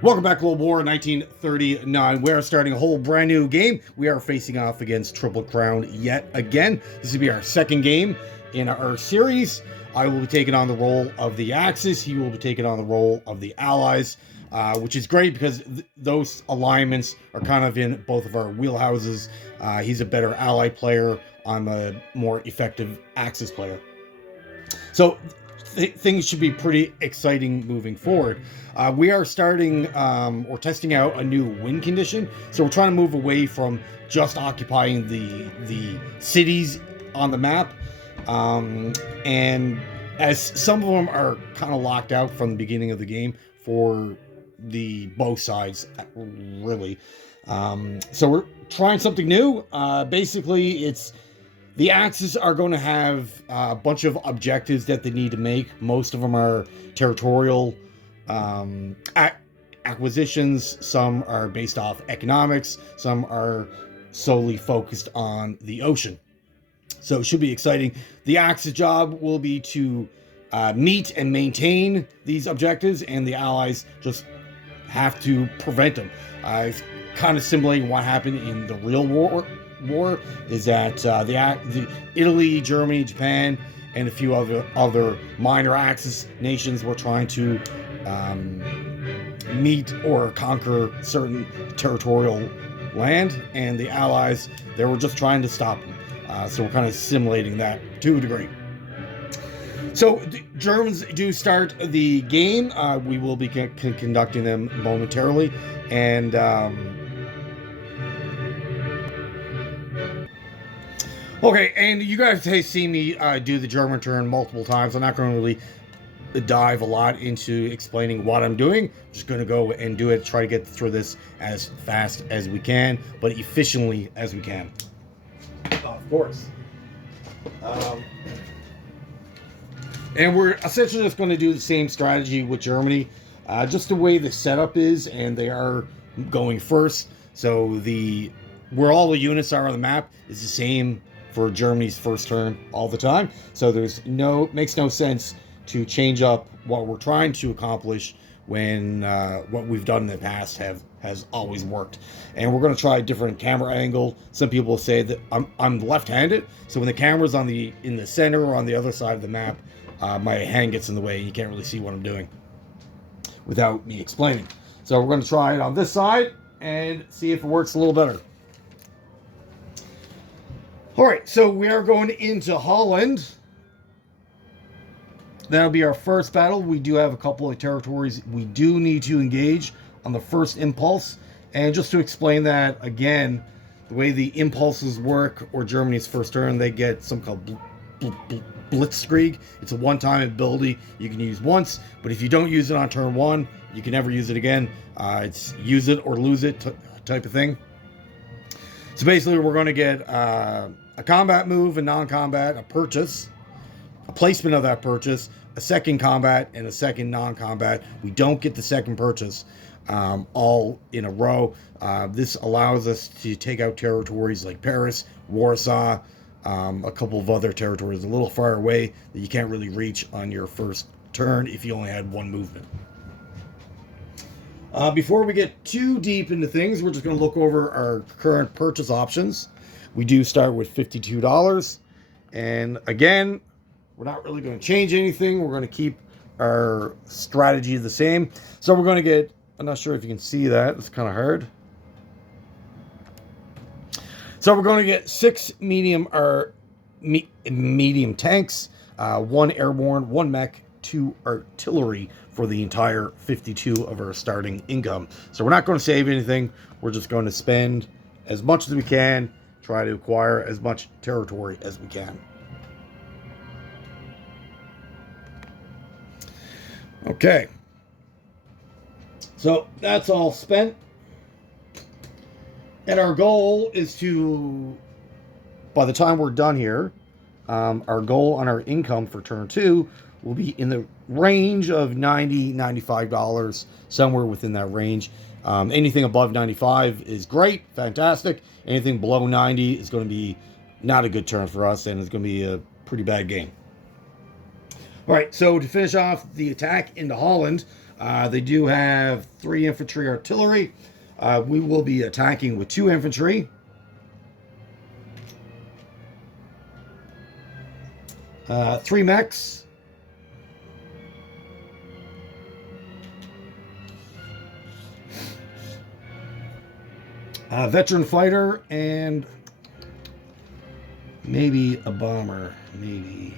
Welcome back, Global War 1939. We are starting a whole brand new game. We are facing off against Triple Crown yet again. This will be our second game in our series. I will be taking on the role of the Axis. He will be taking on the role of the Allies, which is great because those alignments are kind of in both of our wheelhouses. He's a better ally player. I'm a more effective Axis player. So things should be pretty exciting moving forward. We are starting or testing out a new win condition. So we're trying to move away from just occupying the cities on the map. And as some of them are kind of locked out from the beginning of the game for the both sides, really. So we're trying something new. Basically, it's the Axis are going to have a bunch of objectives that they need to make. Most of them are territorial acquisitions. Some are based off economics. Some are solely focused on the ocean. So it should be exciting. The Axis job will be to meet and maintain these objectives, and the Allies just have to prevent them. It's kind of simulating what happened in the real war is that the Italy, Germany, Japan, and a few other minor Axis nations were trying to meet or conquer certain territorial land, and the Allies, they were just trying to stop them. So we're kind of simulating that to a degree. So the Germans do start the game. We will be conducting them momentarily, and okay, and you guys have seen me do the German turn multiple times. I'm not going to really dive a lot into explaining what I'm doing. I'm just going to go and do it, try to get through this as fast as we can, but efficiently as we can. Of course. And we're essentially just going to do the same strategy with Germany. Just the way the setup is, and they are going first. So where all the units are on the map is the same for Germany's first turn all the time. So makes no sense to change up what we're trying to accomplish when what we've done in the past has always worked. And we're going to try a different camera angle. Some people say that I'm left-handed, so when the camera's in the center or on the other side of the map, my hand gets in the way and you can't really see what I'm doing without me explaining. So we're going to try it on this side and see if it works a little better. All right, so we are going into Holland. That'll be our first battle. We do have a couple of territories we do need to engage on the first impulse. And just to explain that again, the way the impulses work, or Germany's first turn, they get some called Blitzkrieg. It's a one-time ability you can use once, but if you don't use it on turn one, you can never use it again. It's use it or lose it type of thing. So basically, we're going to get a combat move, a non-combat, a purchase, a placement of that purchase, a second combat, and a second non-combat. We don't get the second purchase all in a row. This allows us to take out territories like Paris, Warsaw, a couple of other territories a little far away that you can't really reach on your first turn if you only had one movement. Before we get too deep into things, we're just going to look over our current purchase options. We do start with $52. And again, we're not really going to change anything. We're going to keep our strategy the same. So we're going to get, I'm not sure if you can see that. It's kind of hard. So we're going to get 6 medium tanks, 1 airborne, 1 mech, 2 artillery for the entire 52 of our starting income. So we're not going to save anything. We're just going to spend as much as we can, try to acquire as much territory as we can. Okay. So that's all spent. And our goal is to, by the time we're done here, our goal on our income for turn 2 will be in the range of $90, $95, somewhere within that range. Anything above 95 is great, fantastic. Anything below 90 is going to be not a good turn for us, and it's going to be a pretty bad game. All right, so to finish off the attack into Holland, they do have 3 infantry artillery. We will be attacking with 2 infantry. 3 mechs. Veteran fighter and maybe a bomber. Maybe.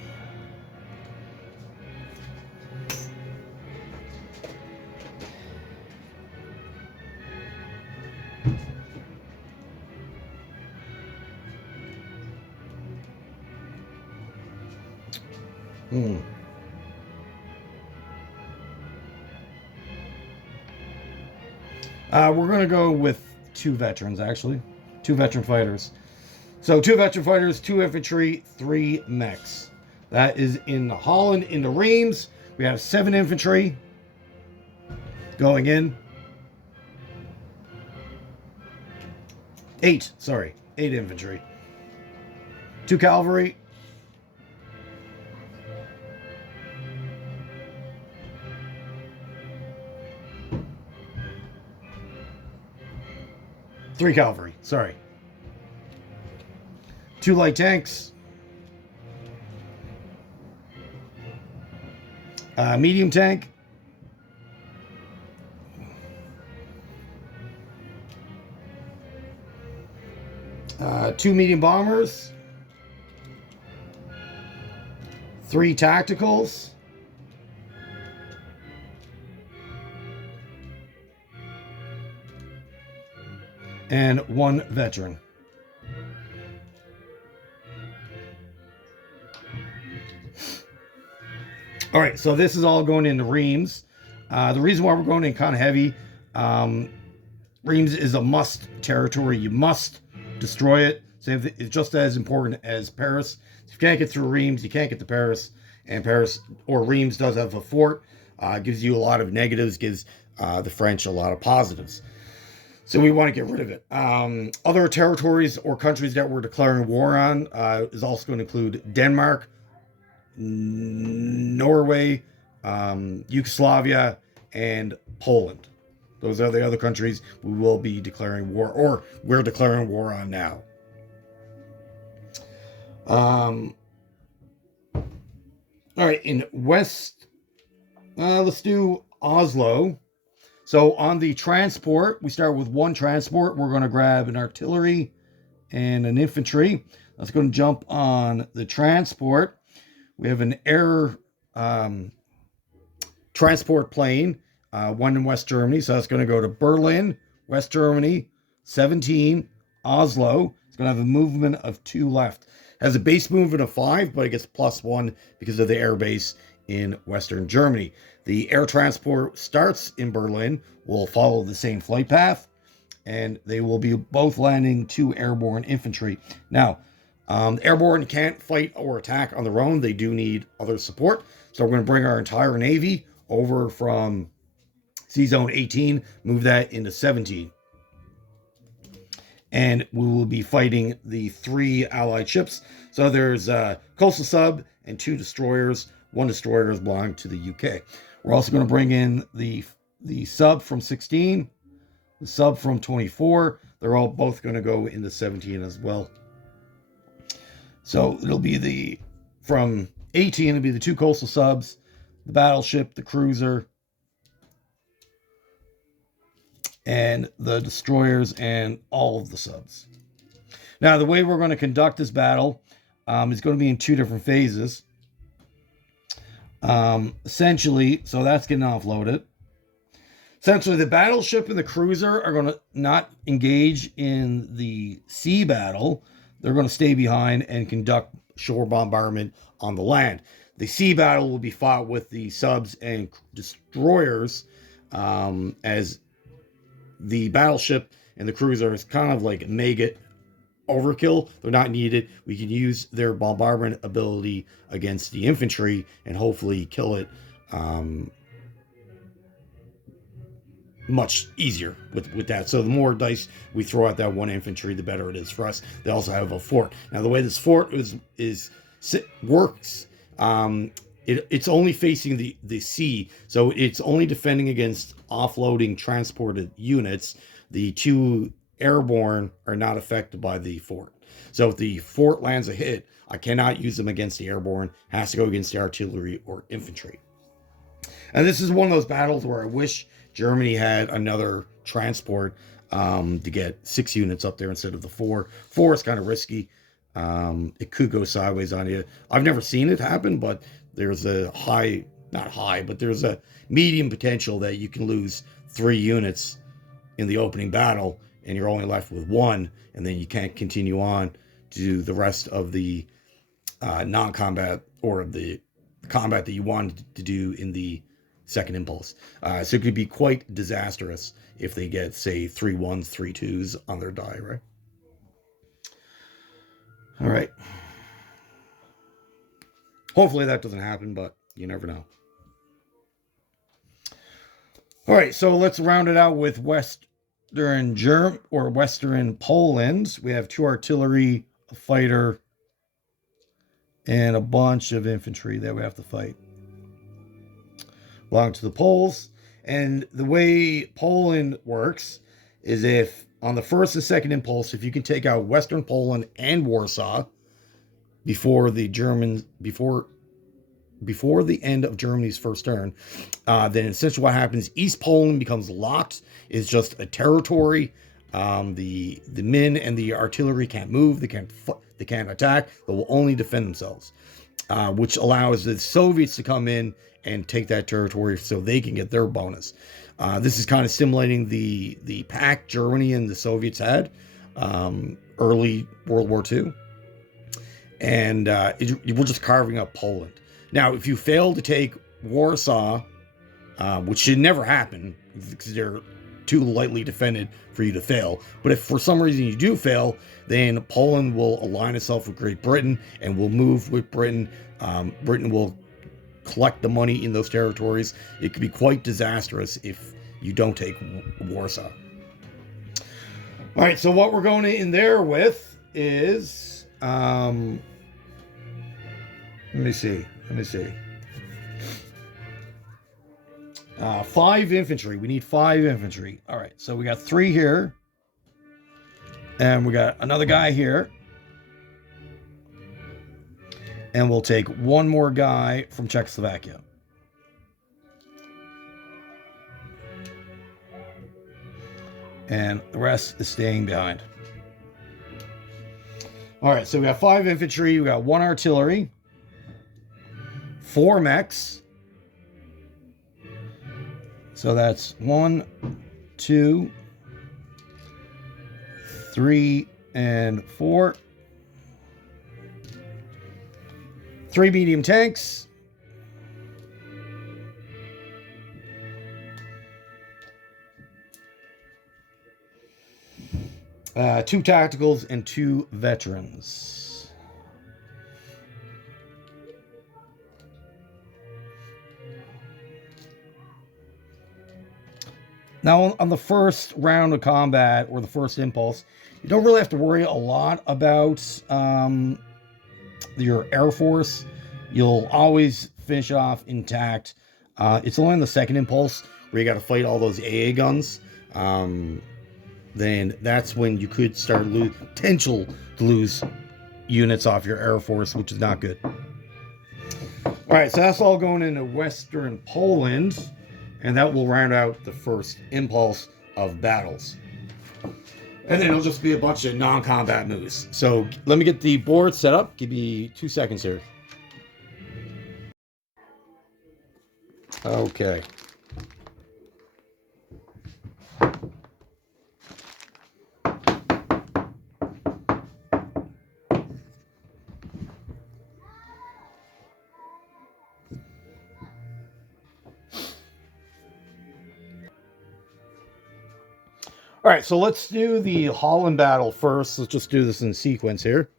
We're going to go with 2 veterans, actually. 2 veteran fighters. So 2 veteran fighters, 2 infantry, 3 mechs. That is in Holland. In the Reims, we have 7 infantry going in. 8 infantry. 2 cavalry. 3 cavalry, sorry. 2 light tanks. Medium tank. 2 medium bombers. 3 tacticals. And 1 veteran. All right, so this is all going into Reims. The reason why we're going in kind of heavy, Reims is a must territory. You must destroy it. So it's just as important as Paris. If you can't get through Reims, you can't get to Paris. And Paris or Reims does have a fort. Gives you a lot of negatives, gives the French a lot of positives. So we want to get rid of it. Other territories or countries that we're declaring war on is also going to include Denmark, Norway, Yugoslavia, and Poland. Those are the other countries we will be declaring war, or we're declaring war on now. All right, in West, let's do Oslo. So on the transport, we start with 1 transport. We're going to grab an artillery and an infantry. Let's go and jump on the transport. We have an air transport plane, 1 in West Germany. So that's going to go to Berlin, West Germany, 17, Oslo. It's going to have a movement of 2 left. It has a base movement of 5, but it gets +1 because of the air base in Western Germany. The air transport starts in Berlin, will follow the same flight path, and they will be both landing 2 airborne infantry. Now, airborne can't fight or attack on their own. They do need other support. So we're going to bring our entire Navy over from Sea Zone 18, move that into 17. And we will be fighting the 3 Allied ships. So there's a coastal sub and 2 destroyers. 1 destroyer is belonging to the UK. We're also going to bring in the sub from 16, the sub from 24. They're all both going to go into 17 as well. So it'll be from 18, it'll be the 2 coastal subs, the battleship, the cruiser, and the destroyers, and all of the subs. Now, the way we're going to conduct this battle is going to be in 2 different phases. Essentially, so that's getting offloaded. Essentially, the battleship and the cruiser are going to not engage in the sea battle. They're going to stay behind and conduct shore bombardment on the land. The sea battle will be fought with the subs and destroyers, as the battleship and the cruiser is kind of like mega overkill. They're not needed. We can use their bombardment ability against the infantry and hopefully kill it much easier with that. So the more dice we throw at that 1 infantry, the better it is for us. They also have a fort. Now, the way this fort works, it's only facing the sea, so it's only defending against offloading transported units. The two airborne are not affected by the fort. So if the fort lands a hit, I cannot use them against the airborne. It has to go against the artillery or infantry. And this is one of those battles where I wish Germany had another transport to get 6 units up there instead of the 4. 4 is kind of risky. It could go sideways on you. I've never seen it happen, but there's a not high, but there's a medium potential that you can lose 3 units in the opening battle and you're only left with 1, and then you can't continue on to do the rest of the non-combat or the combat that you wanted to do in the second impulse. So it could be quite disastrous if they get, say, 3 1s, 3 2s on their die, right? All right. Hopefully that doesn't happen, but you never know. All right, so let's round it out with Western Poland. We have 2 artillery, a fighter, and a bunch of infantry that we have to fight. Belong to the Poles. And the way Poland works is if on the first and second impulse, if you can take out Western Poland and Warsaw before the end of Germany's first turn, then essentially what happens, East Poland becomes locked. It's just a territory. The men and the artillery can't move. They can't attack. They will only defend themselves, which allows the Soviets to come in and take that territory so they can get their bonus. This is kind of simulating the pact Germany and the Soviets had early World War II. And we're just carving up Poland. Now, if you fail to take Warsaw, which should never happen because they're too lightly defended for you to fail, but if for some reason you do fail, then Poland will align itself with Great Britain and will move with Britain. Britain will collect the money in those territories. It could be quite disastrous if you don't take Warsaw. All right, so what we're going in there with is, let me see. 5 infantry. We need 5 infantry. All right, so we got 3 here. And we got another guy here. And we'll take 1 more guy from Czechoslovakia. And the rest is staying behind. All right, so we got 5 infantry. We got 1 artillery. 4 mechs. So that's 1, 2, 3, and 4. 3 medium tanks. 2 tacticals and 2 veterans. Now, on the first round of combat, or the first impulse, you don't really have to worry a lot about your Air Force. You'll always finish it off intact. It's only in the second impulse where you got to fight all those AA guns. Then that's when you could start potential to lose units off your Air Force, which is not good. All right, so that's all going into Western Poland. And that will round out the first impulse of battles. And then it'll just be a bunch of non-combat moves. So let me get the board set up. Give me 2 seconds here. Okay. All right, so let's do the Holland battle first. Let's just do this in sequence here.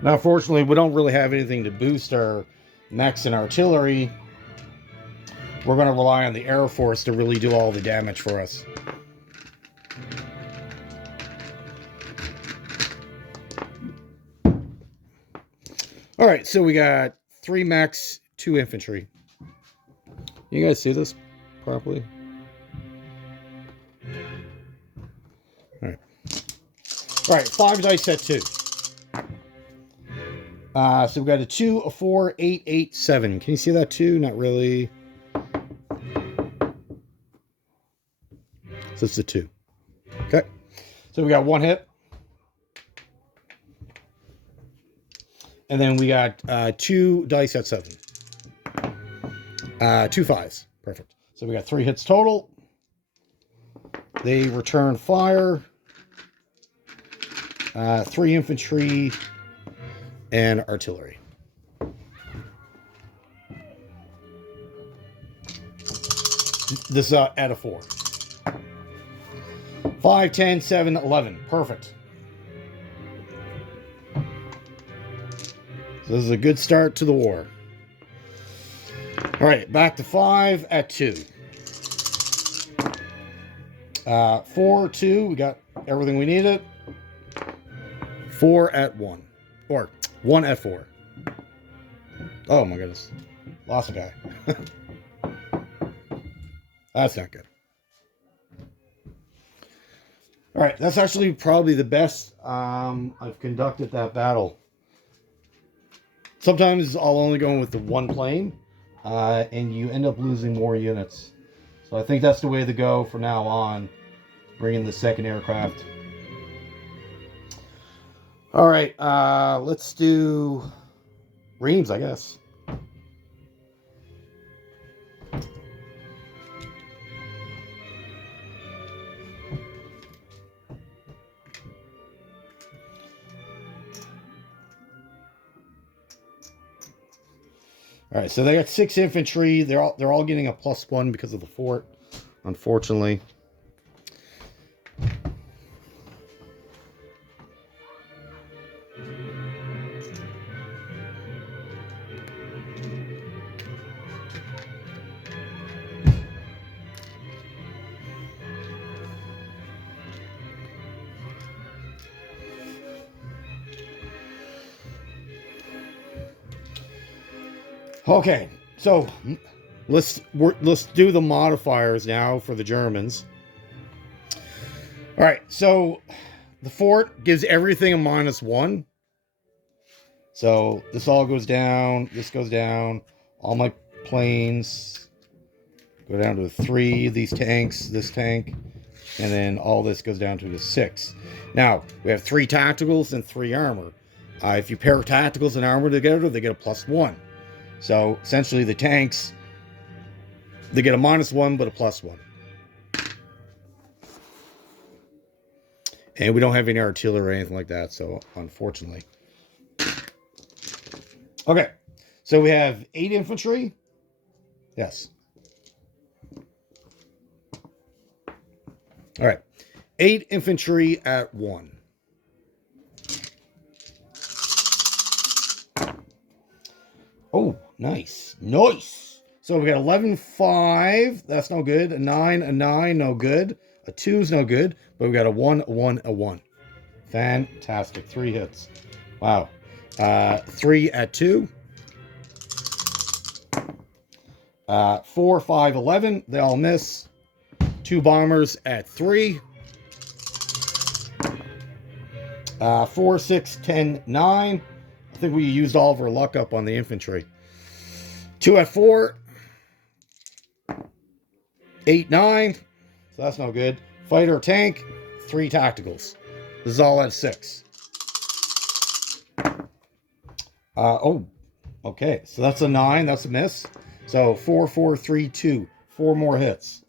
Now, fortunately, we don't really have anything to boost our mechs and artillery. We're going to rely on the Air Force to really do all the damage for us. All right, so we got 3 mechs, 2 infantry. You guys see this properly? All right. All right, 5 dice set 2. So we got a 2, a 4, 8, 8, 7. Can you see that 2? Not really. So it's a 2. Okay. So we got 1 hit. And then we got 2 dice at 7. 2 5s. Perfect. So we got 3 hits total. They return fire. 3 infantry and artillery. This is at a 4. 5, 10, 7, 11. Perfect. So this is a good start to the war. All right, back to 5 at 2. 4, 2. We got everything we needed. 4 at 1. Or 1 at 4. Oh my goodness. Lost a guy. That's not good. All right, that's actually probably the best I've conducted that battle. Sometimes I'll only go with the 1 plane, and you end up losing more units. So I think that's the way to go from now on, bringing the 2nd aircraft. All right, let's do Reims, I guess. All right, so they got 6 infantry. They're all getting a +1 because of the fort, unfortunately. Okay, so let's do the modifiers now for the Germans. All right, so the fort gives everything a -1. So this all goes down. This goes down. All my planes go down to a 3. These tanks, this tank, and then all this goes down to a 6. Now we have 3 tacticals and 3 armor. If you pair tacticals and armor together, they get a +1. So essentially the tanks, they get a -1 but a +1. And we don't have any artillery or anything like that, so unfortunately. Okay, so we have 8 infantry. Yes. All right, 8 infantry at 1. Oh, nice. Nice. So we got 11, 5. That's no good. A 9, a 9, no good. A 2 is no good. But we got a 1, a 1, a 1. Fantastic. 3 hits. Wow. 3 at 2. 4, 5, 11. They all miss. 2 bombers at 3. 4, 6, 10, 9. I think we used all of our luck up on the infantry. 2 at 4. 8, 9. So that's no good. Fighter, tank, 3 tacticals. This is all at 6. Oh, okay. So that's a 9. That's a miss. So 4, 4, 3, 2. 4 more hits.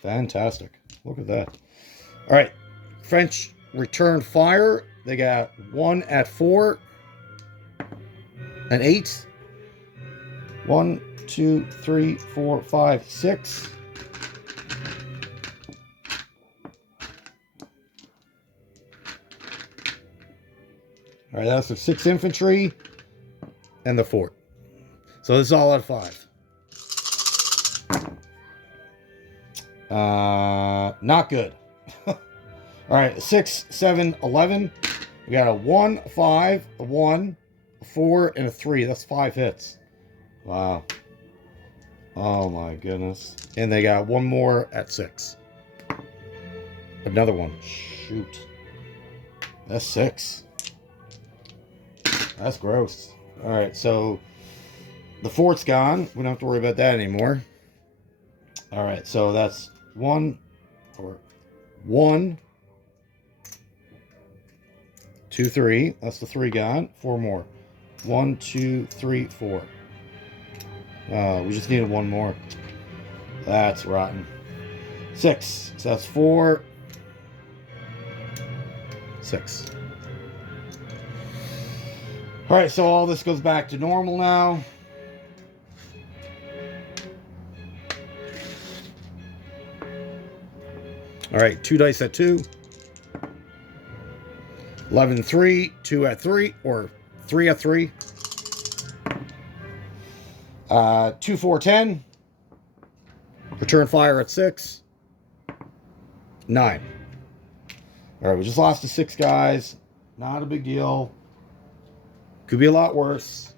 Fantastic. Look at that. All right. French return fire. They got 1 at 4. An 8. 1, 2, 3, 4, 5, 6. All right, that's the 6 infantry and the fort. So this is all at 5. Not good. All right, 6, 7, 11. We got a 1, a 5, a 1, a 4, and a 3. That's 5 hits. Wow. Oh my goodness. And they got one more at 6. Another one. Shoot. That's 6. That's gross. Alright, so the fort's gone. We don't have to worry about that anymore. Alright, so that's 1, 2, 3. That's the 3 gone. 4 more. 1, 2, 3, 4. We just needed 1 more. That's rotten. 6. So that's 4. 6. Alright, so all this goes back to normal now. Alright, 2 dice at 2. 11, 3. 2 at 3. Or 3 at 3. 2, 4, 10. Return fire at 6. 9. Alright, we just lost to 6 guys. Not a big deal. Could be a lot worse.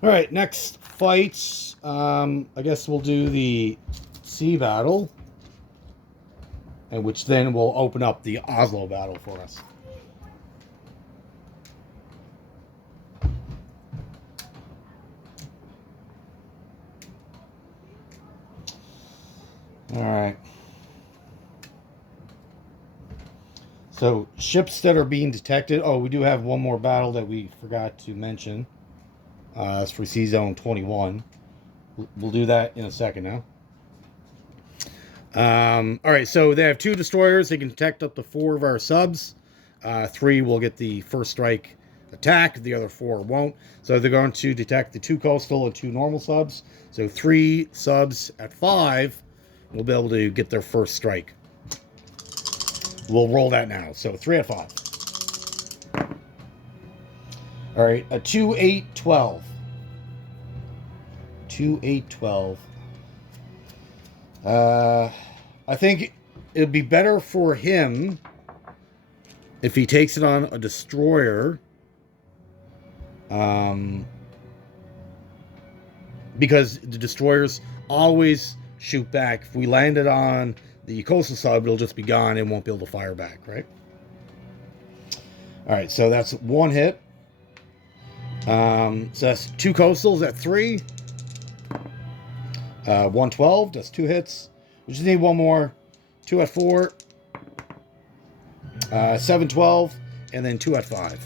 All right, next fights. I guess we'll do the sea battle, and which then will open up the Oslo battle for us. All right. So ships that are being detected. Oh, we do have one more battle that we forgot to mention. That's for Sea Zone 21. We'll do that in a second now. All right, so they have 2 destroyers. They can detect up to 4 of our subs. 3 will get the first strike attack. The other 4 won't. So they're going to detect the 2 coastal and 2 normal subs. So 3 subs at 5 will be able to get their first strike. We'll roll that now. So 3 at 5. All right, a 2, 8, 12. 2, 8, 12. I think it'd be better for him if he takes it on a destroyer. Because the destroyers always shoot back. If we land it on the coastal sub, it'll just be gone and won't be able to fire back, right? All right, so that's 1 hit. So that's 2 coastals at 3. 112, that's 2 hits. We just need 1 more. 2 at 4. 7, 12, and then 2 at 5.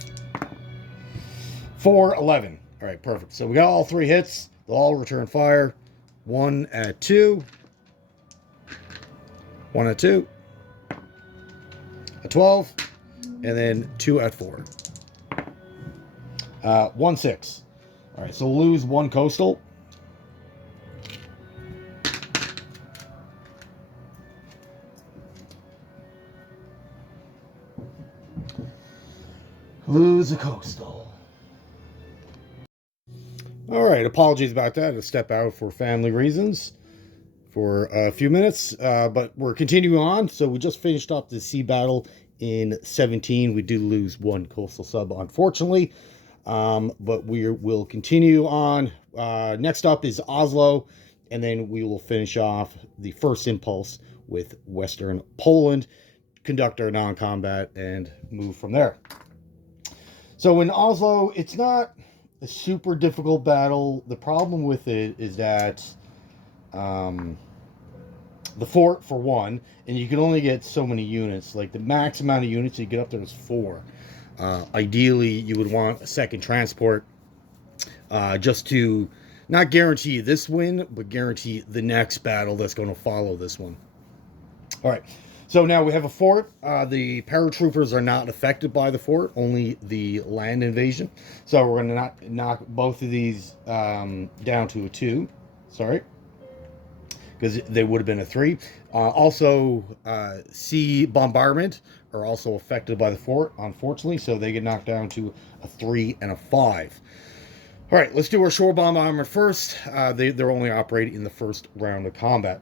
4, 11. All right, perfect. So we got all 3 hits. They'll all return fire. 1 at 2. 1 at 2. A 12. And then 2 at 4. 1, 6. All right, so we'll lose 1 coastal. Lose a coastal. All right, apologies about that. I had to step out for family reasons for a few minutes, but we're continuing on. So we just finished up the sea battle in 17. We do lose 1 coastal sub, unfortunately, but we will continue on. Next up is Oslo, and then we will finish off the first impulse with Western Poland, conduct our non-combat, and move from there. So in Oslo, it's not a super difficult battle. The problem with it is that the fort, for one, and you can only get so many units. Like the max amount of units you get up there is 4. Ideally, you would want a second transport just to not guarantee this win, but guarantee the next battle that's going to follow this one. All right. So now we have a fort. The paratroopers are not affected by the fort, only the land invasion. So we're going to knock both of these down to a 2. Sorry. because they would have been a 3. Also, sea bombardment are also affected by the fort, unfortunately, so they get knocked down to a 3 and a 5. All right, let's do our shore bombardment first. They're only operating in the first round of combat.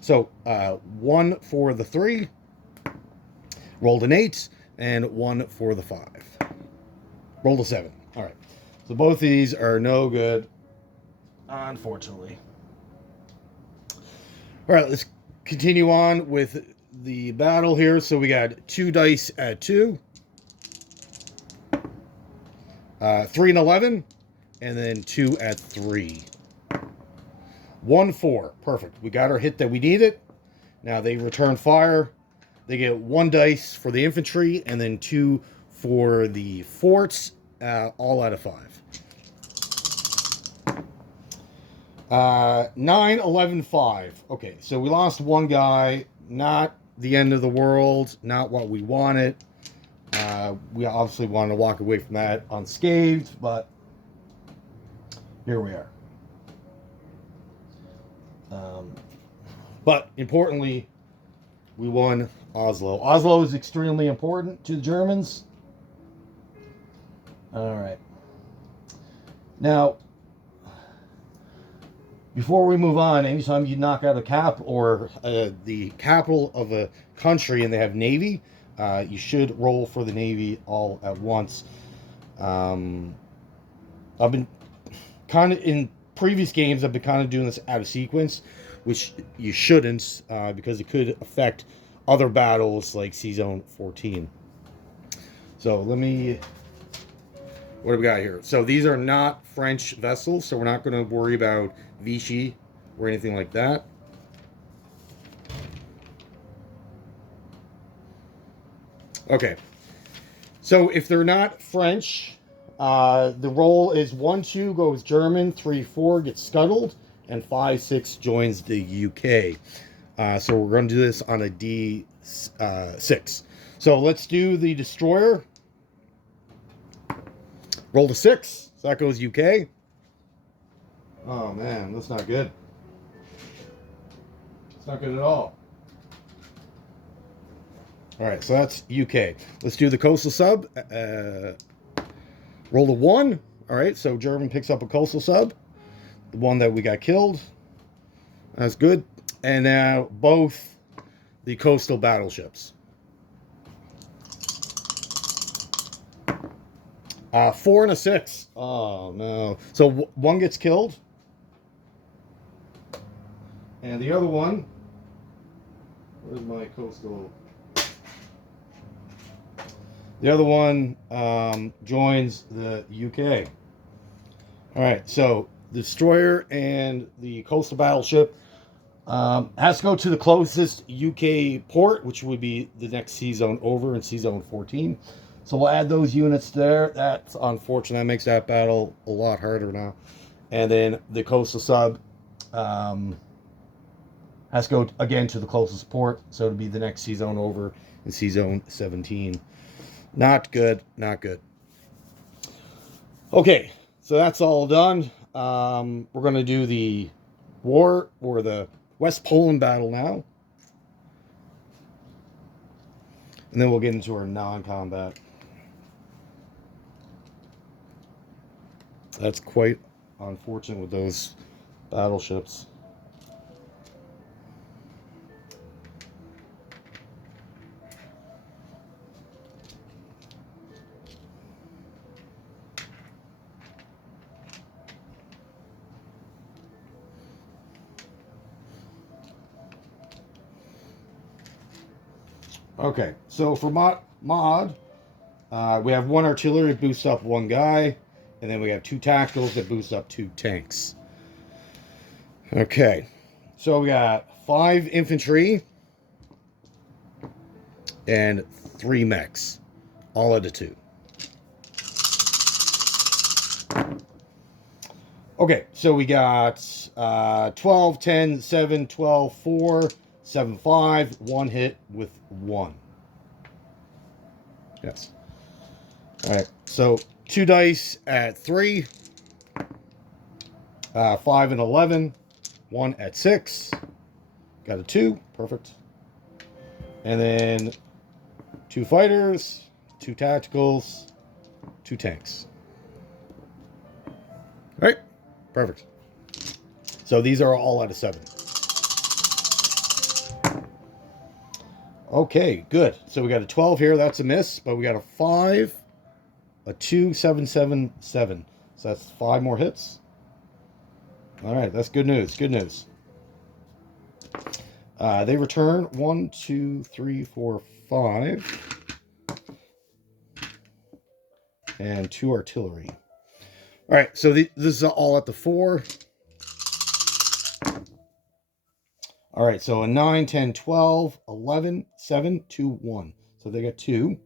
So 1 for the 3, rolled an 8, and 1 for the 5. Rolled a 7. All right, so both these are no good, unfortunately. All right, let's continue on with the battle here. So we got 2 dice at 2, 3 and 11, and then 2 at 3. 1 4. Perfect. We got our hit that we needed. Now they return fire. They get 1 dice for the infantry and then 2 for the forts, all out of 5. 9, 11, 5. Okay, so we lost 1 guy. Not the end of the world. Not what we wanted. We obviously wanted to walk away from that unscathed, but here we are. But importantly, we won Oslo. Oslo is extremely important to the Germans. All right. Now, before we move on, anytime you knock out a cap or the capital of a country and they have navy, you should roll for the navy all at once. I've been kind of in previous games, I've been kind of doing this out of sequence, which you shouldn't, because it could affect other battles like Sea Zone 14. So what do we got here? So these are not French vessels, so we're not going to worry about Vichy or anything like that. Okay, so if they're not French, the roll is 1, 2 goes German, 3, 4 gets scuttled, and 5, 6 joins the UK. So we're going to do this on a D6. So let's do the destroyer. Roll a 6. So that goes UK. Oh man, that's not good. It's not good at all. All right, so that's UK. Let's do the coastal sub. Roll a 1. All right, so German picks up a coastal sub. The one that we got killed. That's good. And now both the coastal battleships. 4 and a 6. Oh no. So one gets killed. And the other one, where's my coastal? The other one joins the UK. All right, so the destroyer and the coastal battleship has to go to the closest UK port, which would be the next sea zone over in Sea Zone 14. So we'll add those units there. That's unfortunate. That makes that battle a lot harder now. And then the coastal sub has to go again to the closest port. So it'll be the next sea zone over in Sea Zone 17. Not good. Not good. Okay, so that's all done. We're going to do the war or the West Poland battle now. And then we'll get into our non-combat. That's quite unfortunate with those battleships. Okay, so for mod, we have 1 artillery that boosts up 1 guy, and then we have 2 tacticals that boost up 2 tanks. Okay, so we got 5 infantry and 3 mechs, all out of 2. Okay, so we got 12, 10, 7, 12, 4, 7, 5, 1 hit with 1. Yes. All right, so 2 dice at 3, 5 and 11, 1 at 6, Got a 2. Perfect. And then 2 fighters, 2 tacticals, 2 tanks. All right. Perfect. So these are all out of 7. Okay, good. So we got a 12 here. That's a miss, but we got a 5, a 2, 7, 7, 7. So that's 5 more hits. All right, that's good news. Good news. They return 1, 2, 3, 4, 5, and 2 artillery. All right, so this is all at the 4. All right, so a 9, 10, 12, 11, 7, 2, 1. So they got 2.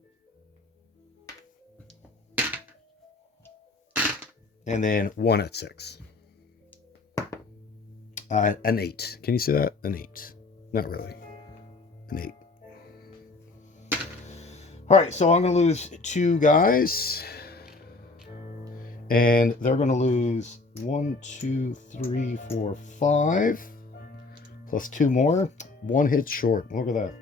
And then 1 at 6. An 8. Can you see that? An 8. Not really. An 8. All right, so I'm going to lose 2 guys. And they're going to lose 1, 2, 3, 4, 5. Plus 2 more. 1 hit short. Look at that.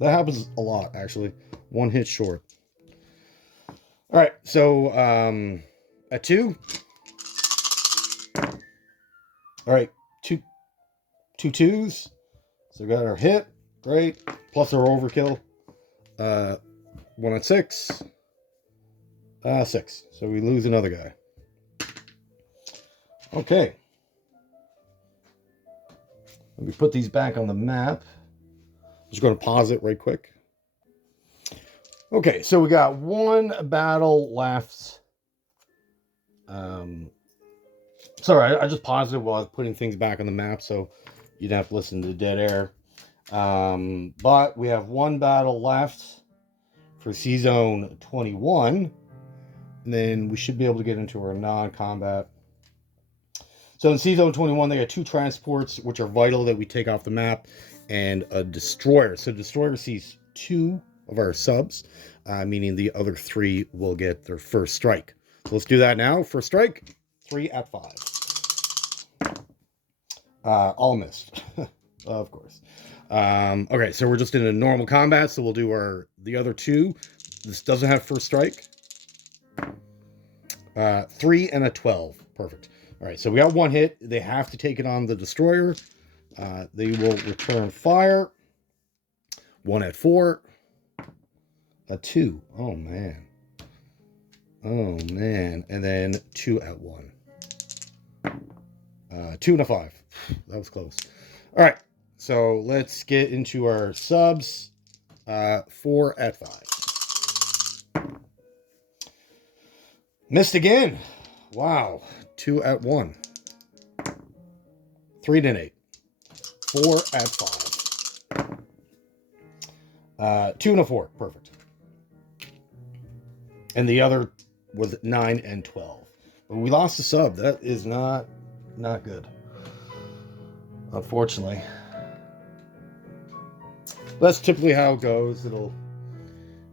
That happens a lot, actually. 1 hit short. All right, so at 2. All right, two 2s. So we got our hit. Great. Plus our overkill. 1 at 6. 6. So we lose another guy. Okay. Let me put these back on the map. I'm just going to pause it right quick. Okay, so we got 1 battle left. Sorry, I just paused it while I was putting things back on the map, so you'd have to listen to the dead air. But we have 1 battle left for C-Zone 21. And then we should be able to get into our non-combat. So in C-Zone 21, they got 2 transports, which are vital that we take off the map, and a destroyer. So destroyer sees 2 of our subs, meaning the other 3 will get their first strike. So let's do that now. First strike, 3 at 5. All missed, of course. Okay, so we're just in a normal combat, so we'll do the other 2. This doesn't have first strike. 3 and a 12. Perfect. All right, so we got 1 hit. They have to take it on the destroyer. They will return fire. 1 at 4. A 2. Oh, man. Oh, man. And then 2 at 1. 2 and a 5. That was close. All right, so let's get into our subs. 4 at 5. Missed again. Wow. 2 at 1. 3 and 8. 4 at 5. 2 and a 4. Perfect. And the other was 9 and 12. But we lost a sub. That is not good. Unfortunately. That's typically how it goes.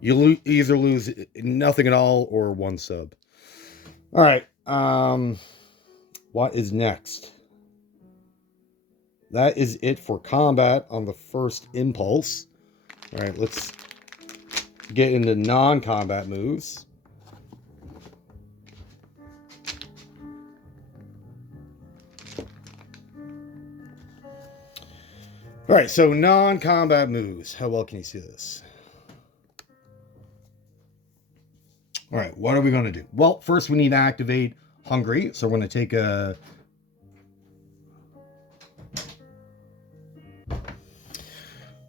You either lose nothing at all or 1 sub. All right. What is next? That is it for combat on the first impulse. All right, let's get into non-combat moves. All right, so non-combat moves. How well can you see this? All right, what are we going to do? Well, first we need to activate Hungry. So we're going to take a...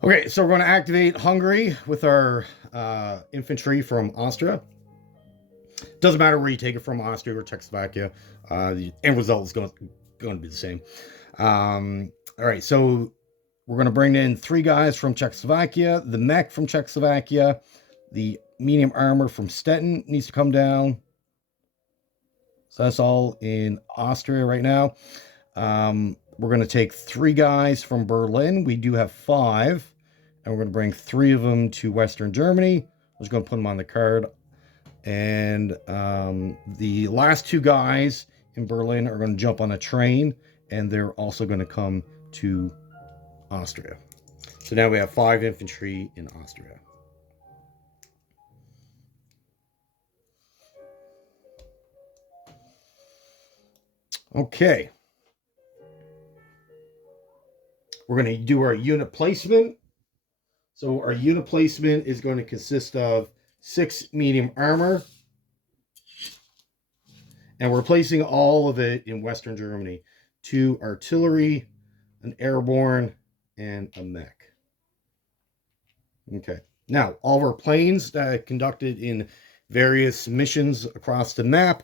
Okay, so we're going to activate Hungary with our infantry from Austria. Doesn't matter where you take it from, Austria or Czechoslovakia. The end result is going to be the same. All right, so we're going to bring in 3 guys from Czechoslovakia, the mech from Czechoslovakia, the medium armor from Stettin needs to come down. So that's all in Austria right now. We're going to take 3 guys from Berlin. We do have 5. And we're going to bring 3 of them to Western Germany. I'm just going to put them on the card. And the last 2 guys in Berlin are going to jump on a train. And they're also going to come to Austria. So now we have 5 infantry in Austria. Okay. We're going to do our unit placement. So our unit placement is going to consist of 6 medium armor. And we're placing all of it in Western Germany. 2 artillery, an airborne, and a mech. Okay. Now, all of our planes that I conducted in various missions across the map,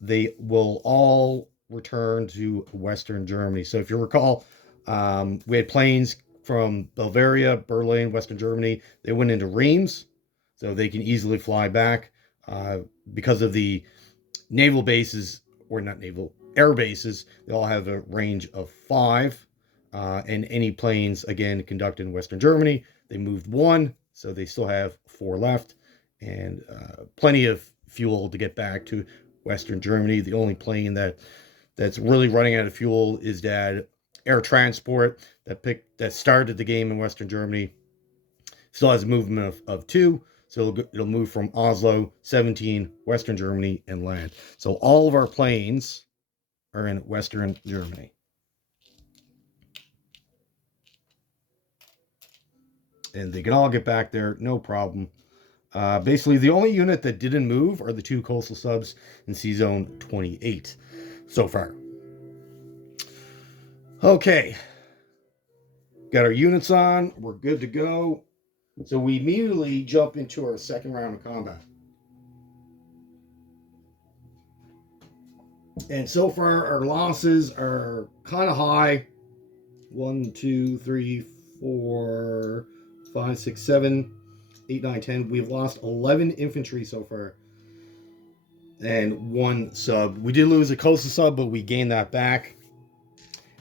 they will all return to Western Germany. So if you recall, we had planes from Bavaria, Berlin, Western Germany. They went into Reims, so they can easily fly back because of the naval bases, or not naval, air bases. They all have a range of 5. And any planes, again, conducted in Western Germany, they moved 1, so they still have 4 left, and plenty of fuel to get back to Western Germany. The only plane that's really running out of fuel is that air transport that started the game in Western Germany. Still has a movement of 2, so it'll move from Oslo, 17, Western Germany, and land. So all of our planes are in Western Germany. And they can all get back there, no problem. Basically, the only unit that didn't move are the 2 coastal subs in Sea Zone 28 so far. Okay. Got our units on. We're good to go. So we immediately jump into our second round of combat. And so far, our losses are kind of high. 1, 2, 3, 4, 5, 6, 7, 8, 9, 10. We've lost 11 infantry so far. And 1 sub. We did lose a coastal sub, but we gained that back.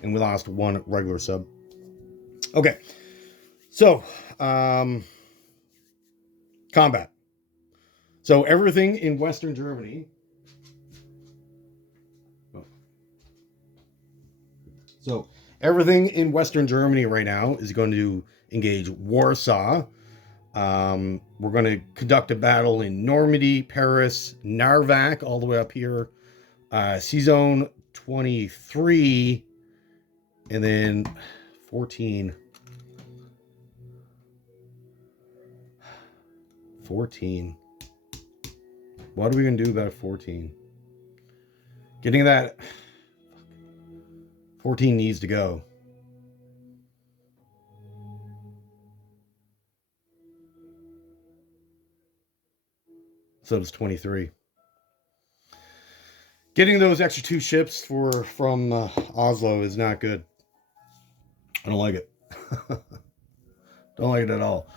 And we lost 1 regular sub. Okay. So, combat. So everything in Western Germany. So everything in Western Germany right now is going to engage Warsaw. We're going to conduct a battle in Normandy, Paris, Narvak, all the way up here, Sea Zone 23, and then 14. 14. What are we going to do about 14? Getting that 14 needs to go. So it's 23. Getting those extra 2 ships from Oslo is not good. I don't like it. Don't like it at all.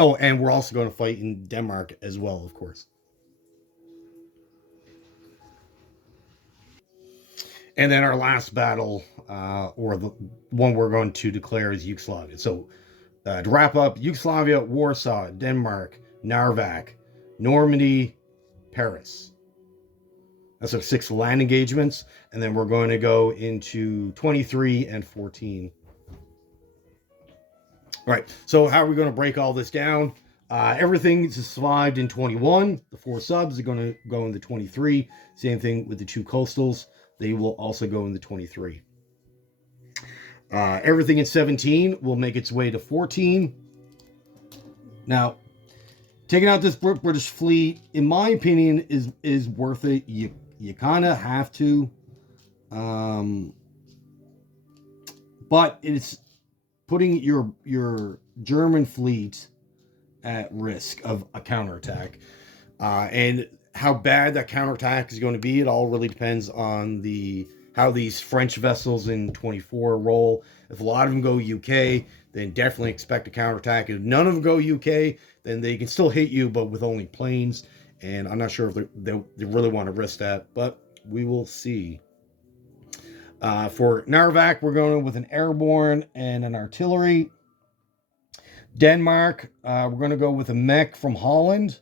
Oh, and we're also going to fight in Denmark as well, of course. And then our last battle, or the one we're going to declare, is Yugoslavia. So to wrap up, Yugoslavia, Warsaw, Denmark, Narvak, Normandy, Paris. That's our 6 land engagements. And then we're going to go into 23 and 14. All right, so how are we going to break all this down? Everything is survived in 21. The 4 subs are going to go into 23. Same thing with the 2 coastals. They will also go into 23. Everything in 17 will make its way to 14. Now, taking out this British fleet, in my opinion, is worth it. You kind of have to. But it's putting your German fleet at risk of a counterattack. And how bad that counterattack is going to be, it all really depends on how these French vessels in 24 roll. If a lot of them go UK, then definitely expect a counterattack. If none of them go UK, then they can still hit you, but with only planes. And I'm not sure if they really want to risk that, but we will see. For Narvak, we're going with an airborne and an artillery. Denmark, we're going to go with a mech from Holland.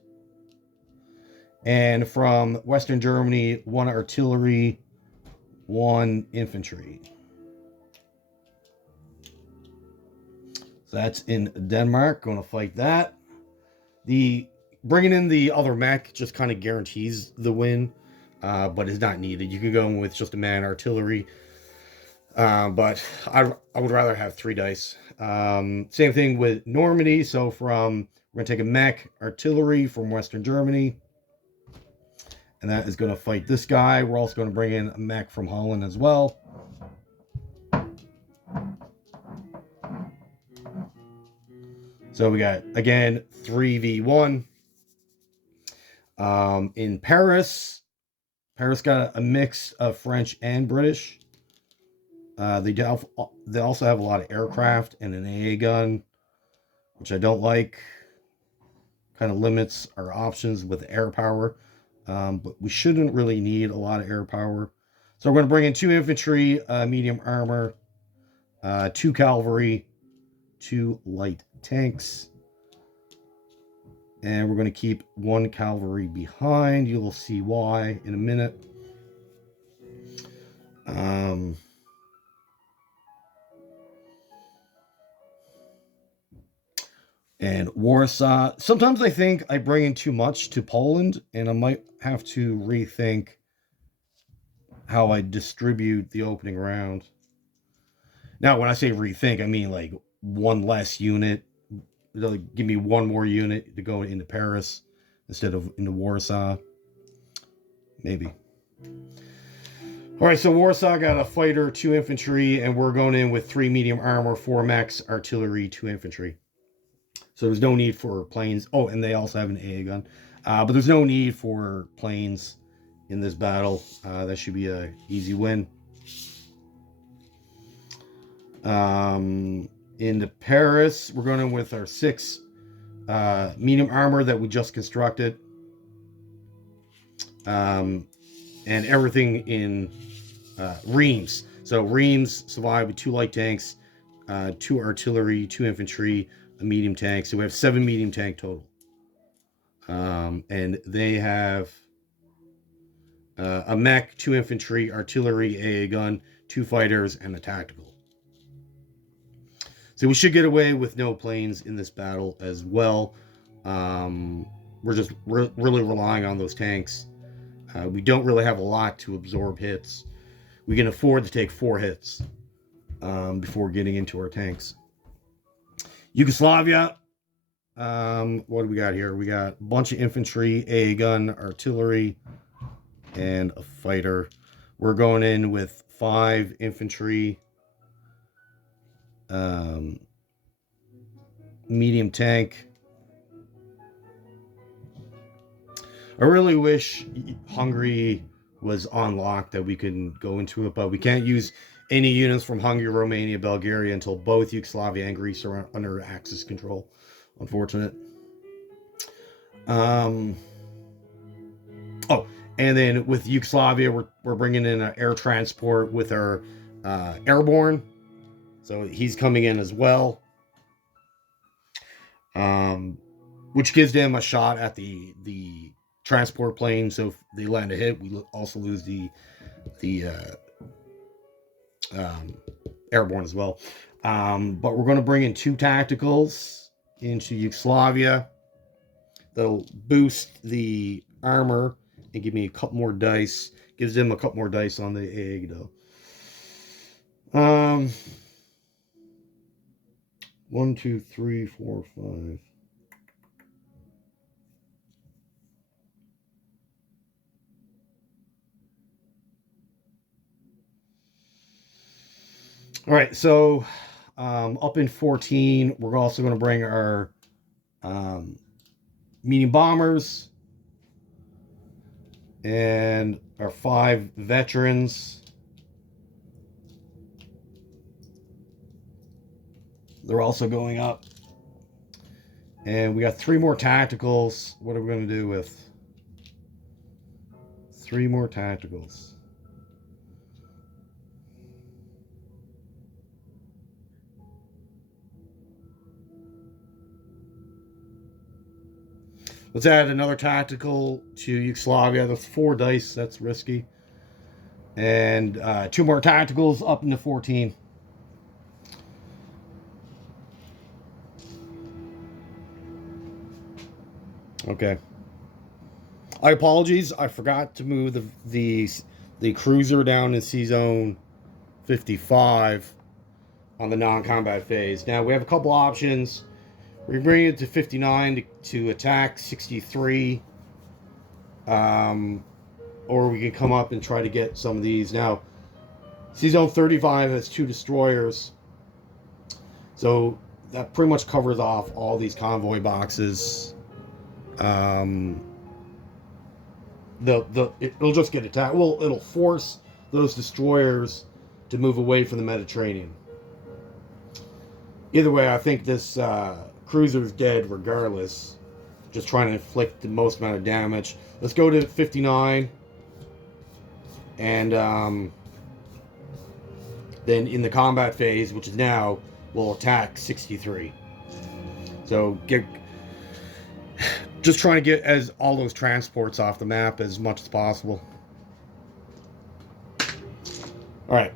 And from Western Germany, 1 artillery, 1 infantry. So that's in Denmark. Going to fight that. The bringing in the other mech just kind of guarantees the win, but is not needed. You can go in with just a man artillery, but I would rather have 3 dice. Same thing with Normandy. So we're gonna take a mech artillery from Western Germany, and that is going to fight this guy. We're also going to bring in a mech from Holland as well. So we got, again, 3v1. In Paris got a mix of French and British. They also have a lot of aircraft and an AA gun, which I don't like. Kind of limits our options with air power. But we shouldn't really need a lot of air power. So we're going to bring in 2 infantry, medium armor, 2 cavalry, 2 light tanks. And we're going to keep 1 cavalry behind. You will see why in a minute. And Warsaw. Sometimes I think I bring in too much to Poland, and I might have to rethink how I distribute the opening round. Now, when I say rethink, I mean like 1 less unit. They'll give me 1 more unit to go into Paris instead of into Warsaw. Maybe. All right, so Warsaw got a fighter, 2 infantry, and we're going in with 3 medium armor, 4 mechs, artillery, 2 infantry. So there's no need for planes. Oh, and they also have an AA gun. But there's no need for planes in this battle. That should be an easy win. Into Paris, we're going in with our 6 medium armor that we just constructed. And everything in Reims. So Reims survived with 2 light tanks, 2 artillery, 2 infantry, a medium tank. So we have 7 medium tank total. And they have a mech, 2 infantry, artillery, AA gun, 2 fighters, and a tactical. So we should get away with no planes in this battle as well. We're just really relying on those tanks. We don't really have a lot to absorb hits. We can afford to take 4 hits before getting into our tanks. Yugoslavia. What do we got here? We got a bunch of infantry, AA gun, artillery, and a fighter. We're going in with 5 infantry, medium tank. I really wish Hungary was on lock that we can go into it, but we can't use any units from Hungary, Romania, Bulgaria until both Yugoslavia and Greece are under Axis control. Unfortunate. Oh, and then with Yugoslavia, we're bringing in an air transport with our airborne. So he's coming in as well. Which gives them a shot at the transport plane. So if they land a hit, we also lose the airborne as well. But we're going to bring in 2 tacticals into Yugoslavia. That'll boost the armor and give me a couple more dice. Gives them a couple more dice on the egg, though. 1, 2, 3, 4, 5. All right, so up in 14, we're also going to bring our medium bombers and our 5 veterans. They're also going up. And we got 3 more tacticals. What are we going to do with 3 more tacticals? Let's add another tactical to Yugoslavia. That's 4 dice. That's risky. And 2 more tacticals up into 14. Okay. I apologize. I forgot to move the cruiser down in C zone 55 on the non-combat phase. Now we have a couple options. We bring it to 59 to attack 63. Or we can come up and try to get some of these. Now, C zone 35 has 2 destroyers. So that pretty much covers off all these convoy boxes. It'll just get attacked. Well, it'll force those destroyers to move away from the Mediterranean. Either way, I think this cruiser's dead regardless. Just trying to inflict the most amount of damage. Let's go to 59. And then in the combat phase, which is now, we'll attack 63. So just trying to get all those transports off the map as much as possible. All right.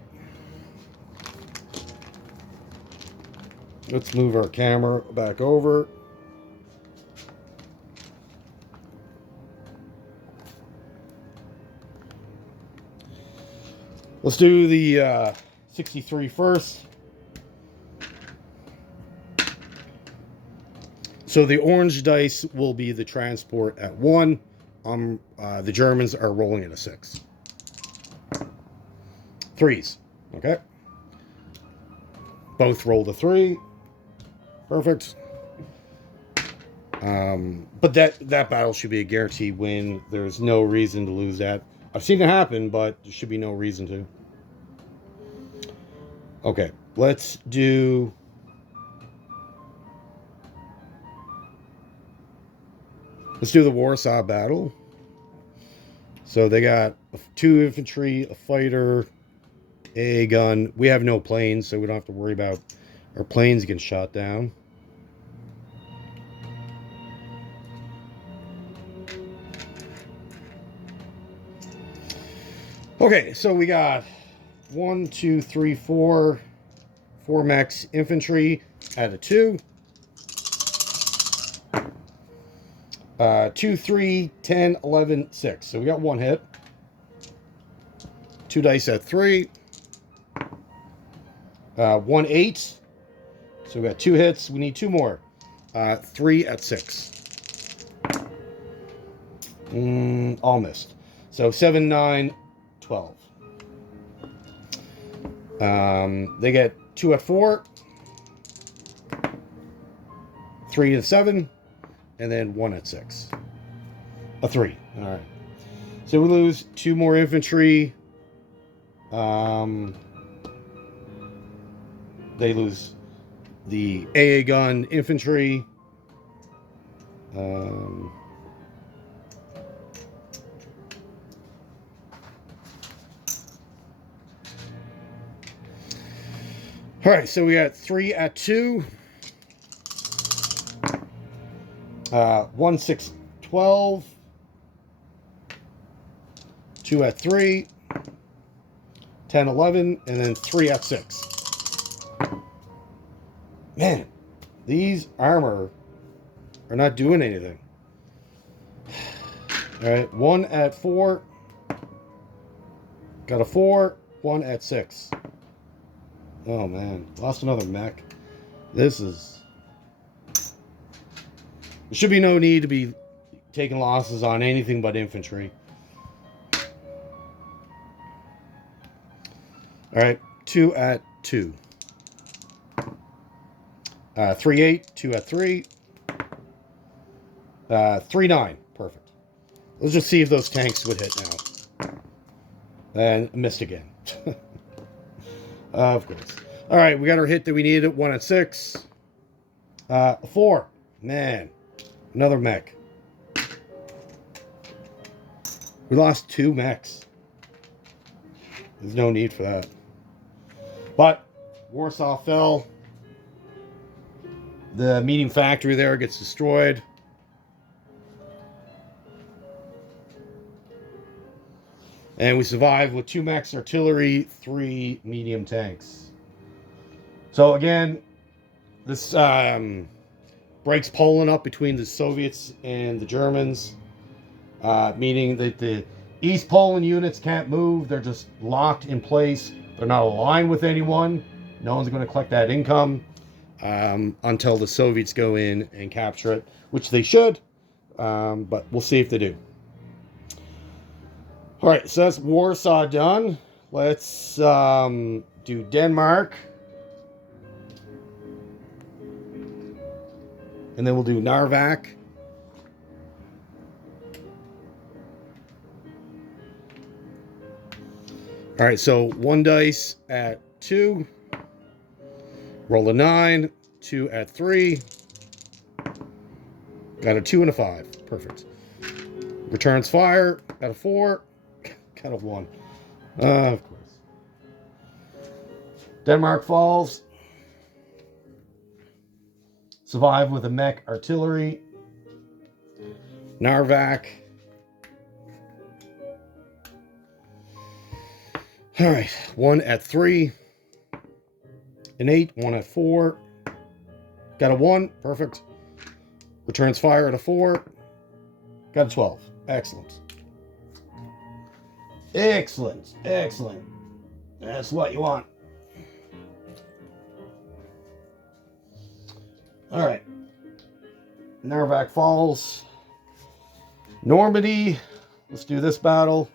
Let's move our camera back over. Let's do the 63 first. So the orange dice will be the transport at 1. The Germans are rolling at a 6. 3s. Okay. Both rolled a 3. Perfect. But that battle should be a guaranteed win. There's no reason to lose that. I've seen it happen, but there should be no reason to. Okay, let's do... Let's do the Warsaw battle. So they got 2 infantry, a fighter, a gun. We have no planes, so we don't have to worry about our planes getting shot down. Okay, so we got 1, 2, 3, 4 mechs infantry at a 2. 2, 3, 10, 11, 6. So we got 1 hit. 2 dice at 3. 1, 8. So we got 2 hits. We need 2 more. 3 at 6. All missed. So 7, 9, 12. They get 2 at 4. 3 at 7. And then 1 at 6. A 3. All right. So we lose 2 more infantry. They lose the AA gun infantry. All right, so we got 3 at 2. 1, 6, 12. 2 at 3. 10, 11. And then 3 at 6. Man, these armor are not doing anything. All right, 1 at 4. Got a 4. 1 at 6. Oh, man. Lost another mech. This is... There should be no need to be taking losses on anything but infantry. All right, 2 at 2. 3, 8. 2 at 3. 3, 9. Perfect. Let's just see if those tanks would hit now. And missed again. Of course. All right, we got our hit that we needed. 1 at 6. 4. Man. Another mech. We lost 2 mechs. There's no need for that. But Warsaw fell. The medium factory there gets destroyed. And we survived with 2 max artillery, 3 medium tanks. So again, this breaks Poland up between the Soviets and the Germans, meaning that the East Poland units can't move. They're just locked in place. They're not aligned with anyone. No one's going to collect that income until the Soviets go in and capture it, which they should, but we'll see if they do. All right, so that's Warsaw done. Let's do Denmark. And then we'll do Narvak. All right, so 1 dice at 2. Roll a 9. 2 at 3. Got a 2 and a 5. Perfect. Returns fire. Got a 4. Got a 1. Of course. Denmark falls. Survive with a mech artillery. Narvak. All right, 1 at 3. An 8, 1 at 4. Got a 1, perfect. Returns fire at a 4. Got a 12. Excellent. Excellent, excellent. That's what you want. All right. Narvak falls. Normandy. Let's do this battle.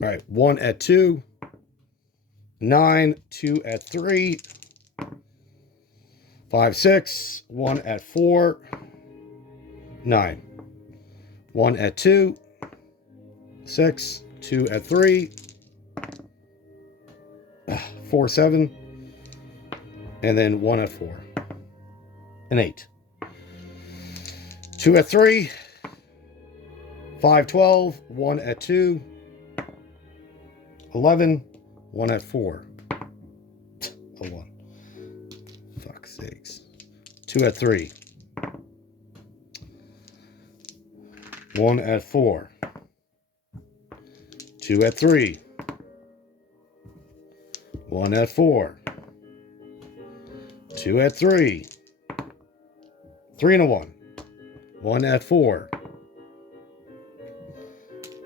All right, 1 at 2. 9, 2 at 3. 5, 6. 1 at 4. 9. 1 at 2. 6. 2 at 3. 4, 7. And then 1 at 4. An 8. 2 at 3. 5, 12. 1 at 2. 11. 1 at 4. A 1. Fuck's sakes. 2 at 3. 1 at 4. 2 at 3. 1 at 4. 2 at 3. 3 and a 1. 1 at 4.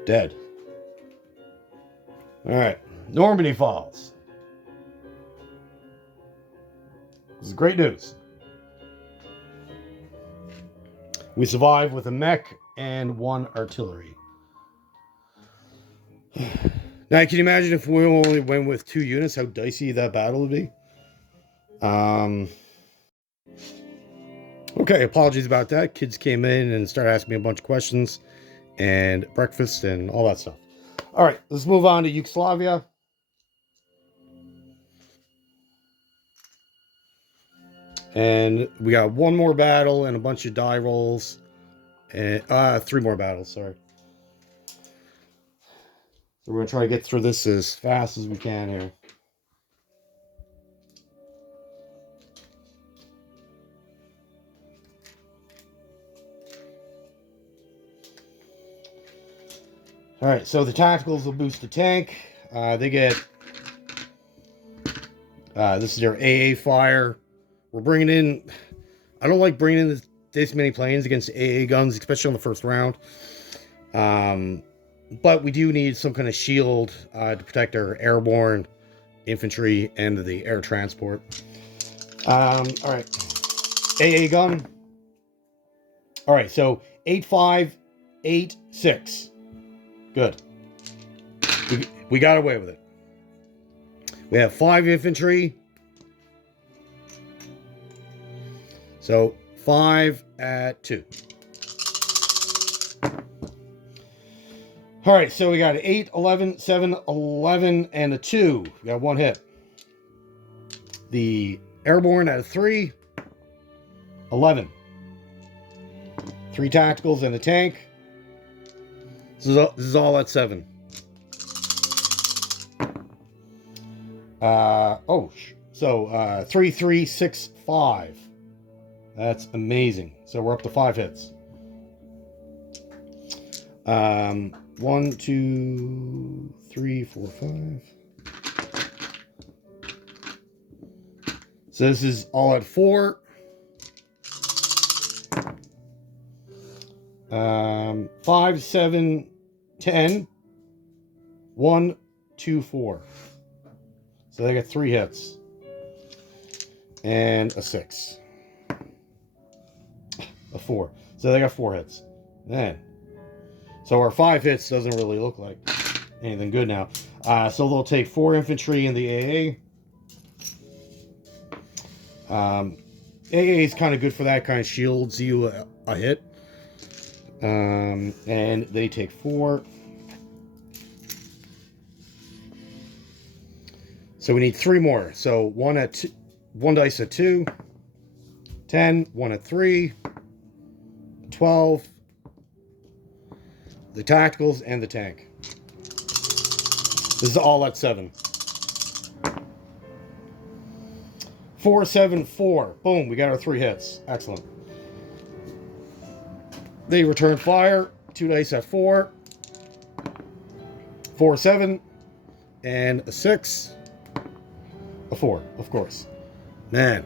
Dead. All right. Normandy falls. This is great news. We survived with a mech and 1 artillery. Now, can you imagine if we only went with 2 units, how dicey that battle would be? Okay, apologies about that. Kids came in and started asking me a bunch of questions and breakfast and all that stuff. All right, let's move on to Yugoslavia. And we got 1 more battle and a bunch of die rolls. And 3 more battles, sorry. So we're going to try to get through this as fast as we can here. All right, so the tacticals will boost the tank. They get... this is their AA fire. We're bringing in... I don't like bringing in this many planes against AA guns, especially on the first round. But we do need some kind of shield to protect our airborne infantry and the air transport. All right. AA gun. All right, so 8586. Good. We got away with it. We have 5 infantry. So 5 at 2. All right, so we got an 8, 11, 7, 11, and a 2. We got 1 hit. The airborne at a 3. 11. 3 tacticals and a tank. This is all at 7. So 3, 3, 6, 5. That's amazing. So we're up to 5 hits. 1, 2, 3, 4, 5. So this is all at 4. 5, 7, 10. 1, 2, 4. So they got 3 hits. And a 6. A 4. So they got 4 hits. Man. So our 5 hits doesn't really look like anything good now. So they'll take 4 infantry in the AA. AA is kind of good for that, kind of shields you a hit. And they take 4. So we need 3 more. So 1 at 2, 1 dice at 2, 10, 1 at 3, 12, the tacticals, and the tank. This is all at 7. 4, 7, 4. Boom, we got our 3 hits. Excellent. They return fire. 2 dice at 4. 4, 7. And a 6. A 4, of course. Man.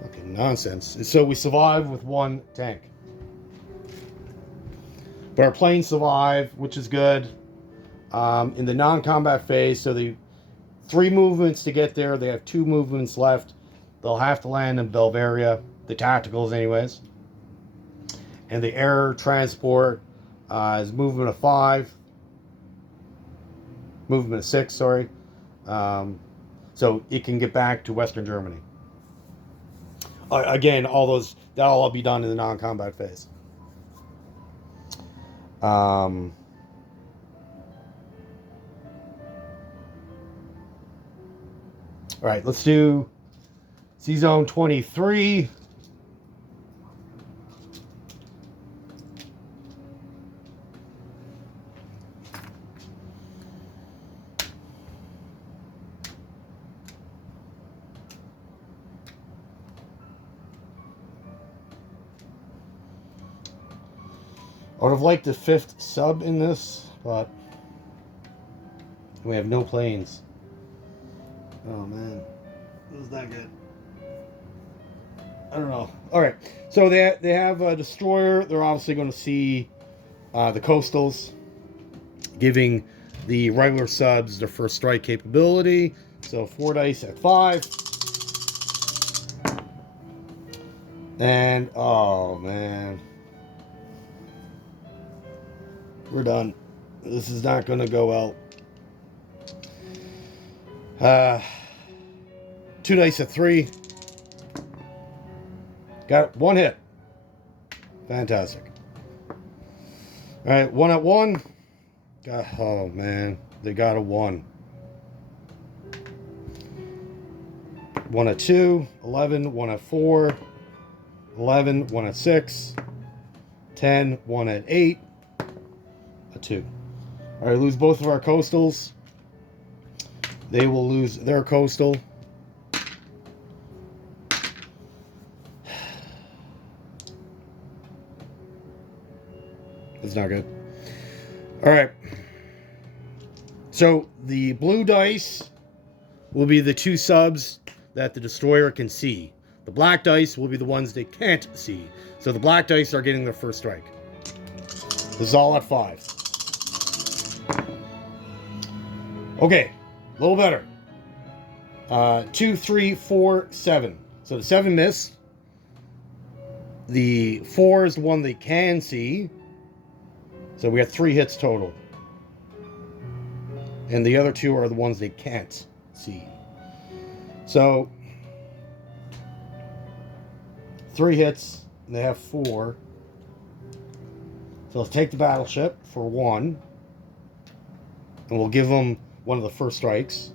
Fucking nonsense. So we survive with 1 tank. But our planes survive, which is good. In the non-combat phase, so the 3 movements to get there. They have 2 movements left. They'll have to land in Belvaria, the tacticals anyways. And the air transport is movement of 5. Movement of 6, sorry. So it can get back to Western Germany. Again, that'll all be done in the non-combat phase. All right, let's do C-Zone 23. I would have liked the 5th sub in this, but we have no planes. Oh man, this is not good. I don't know. All right, so they have a destroyer. They're obviously going to see the coastals, giving the regular subs their first strike capability. So 4 dice at 5, and oh man, we're done. This is not going to go well. 2 dice at 3. Got 1 hit. Fantastic. All right, 1 at 1. Oh man, they got a 1. 1 at 2, 11, 1 at 4, 11, 1 at 6, 10, 1 at 8, a 2. All right, lose both of our coastals. They will lose their coastal. That's not good. All right. So the blue dice will be the 2 subs that the destroyer can see. The black dice will be the ones they can't see. So the black dice are getting their first strike. This is all at 5. Okay, a little better. 2, 3, 4, 7. So the 7 missed. The 4 is the one they can see. So we got 3 hits total. And the other 2 are the ones they can't see. So 3 hits, and they have 4. So let's take the battleship for 1. And we'll give them one of the first strikes.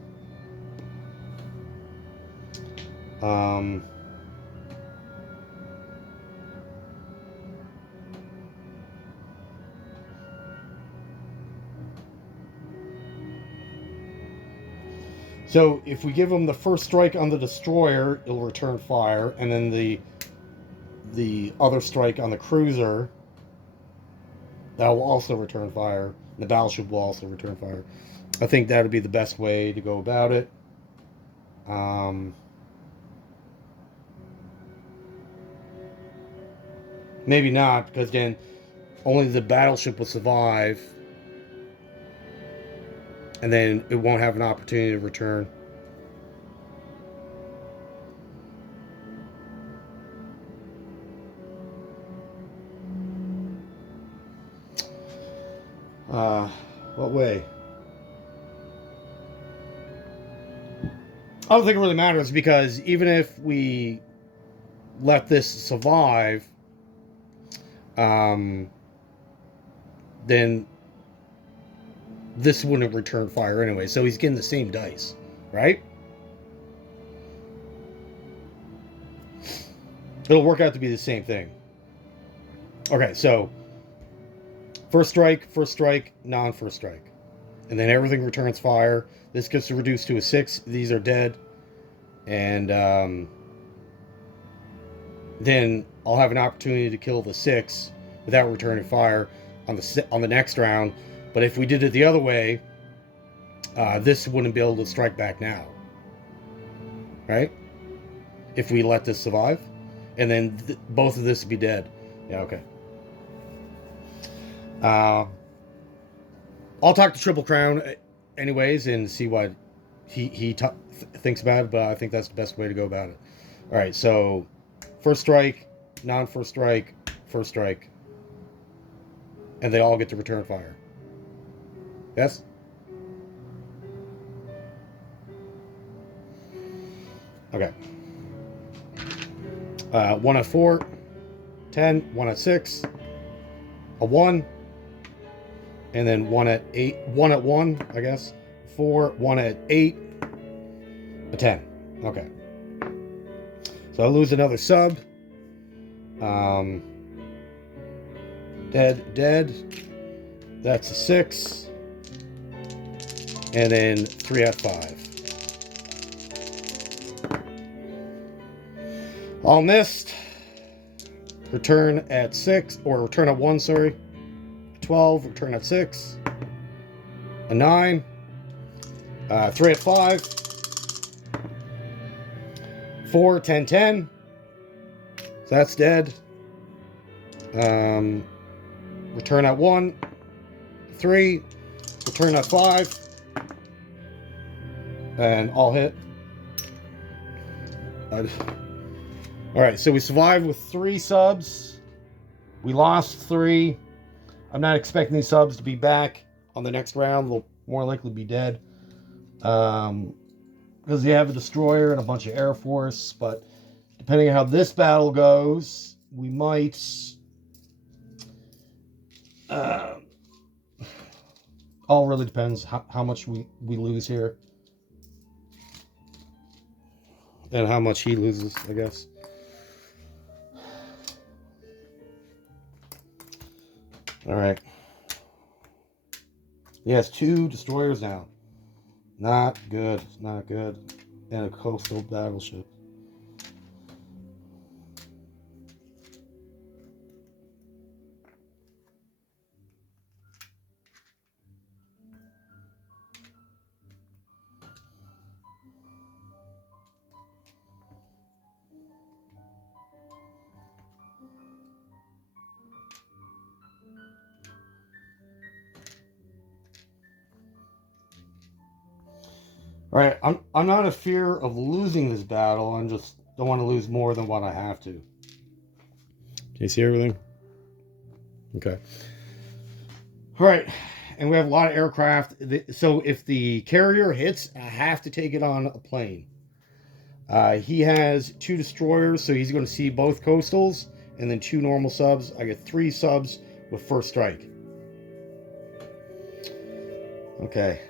So if we give him the first strike on the destroyer, it'll return fire, and then the other strike on the cruiser, that will also return fire. The battleship will also return fire. I think that would be the best way to go about it. Maybe not, because then only the battleship will survive, and then it won't have an opportunity to return. What way? I don't think it really matters, because even if we let this survive, then this wouldn't return fire anyway. So he's getting the same dice, right? It'll work out to be the same thing. Okay, so first strike, non-first strike. And then everything returns fire. This gets reduced to a 6. These are dead. And then I'll have an opportunity to kill the 6 without returning fire on the next round. But if we did it the other way, this wouldn't be able to strike back now. Right? If we let this survive. And then both of this would be dead. Yeah, okay. I'll talk to Triple Crown anyways and see what he thinks about it, but I think that's the best way to go about it. All right, so first strike, non-first strike, first strike, and they all get to return fire. Yes? Okay. 1 at 4, 10, 1 at 6, a 1, and then 1 at 8, 1 at 1, I guess, 4, 1 at 8, a 10. Okay. So I lose another sub. Dead. That's a 6. And then 3 at 5. All missed. Return at 6, or return at 1, sorry. 12, return at 6. A 9. 3 at 5. 4, 10, 10. So that's dead. Return at 1. 3. Return at 5. And all hit. Alright, so we survived with 3 subs. We lost 3. I'm not expecting these subs to be back on the next round. They'll more likely be dead. Because they have a destroyer and a bunch of Air Force. But depending on how this battle goes, we might... all really depends how much we lose here. And how much he loses, I guess. Alright. He has 2 destroyers now. Not good. Not good. And a coastal battleship. Alright, I'm not in fear of losing this battle. I just don't want to lose more than what I have to. Can you see everything? Okay. Alright, and we have a lot of aircraft. So if the carrier hits, I have to take it on a plane. He has 2 destroyers, so he's going to see both coastals, and then 2 normal subs. I get 3 subs with first strike. Okay.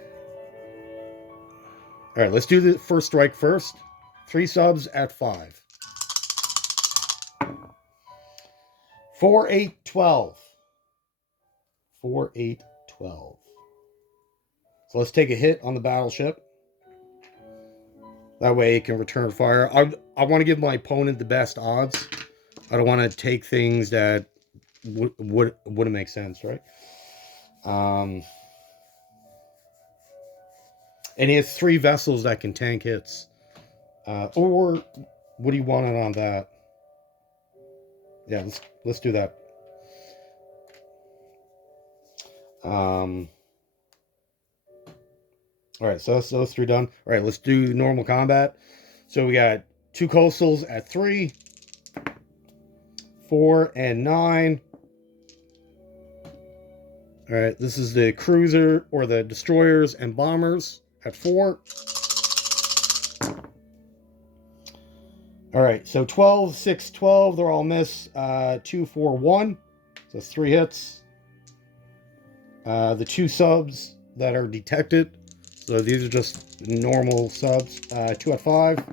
All right, let's do the first strike first. 3 subs at 5. 4, 8, 12. 4, 8, 12. So let's take a hit on the battleship. That way it can return fire. I want to give my opponent the best odds. I don't want to take things that wouldn't make sense, right? And he has 3 vessels that can tank hits. Or what do you want on that? Yeah, let's do that. All right, so that's those 3 done. All right, let's do normal combat. So we got 2 coastals at 3, 4, and 9. All right, this is the cruiser or the destroyers and bombers at 4. All right, so 12, 6, 12, they're all miss. 2, 4, 1. So that's 3 hits. The 2 subs that are detected. So these are just normal subs. 2 at 5.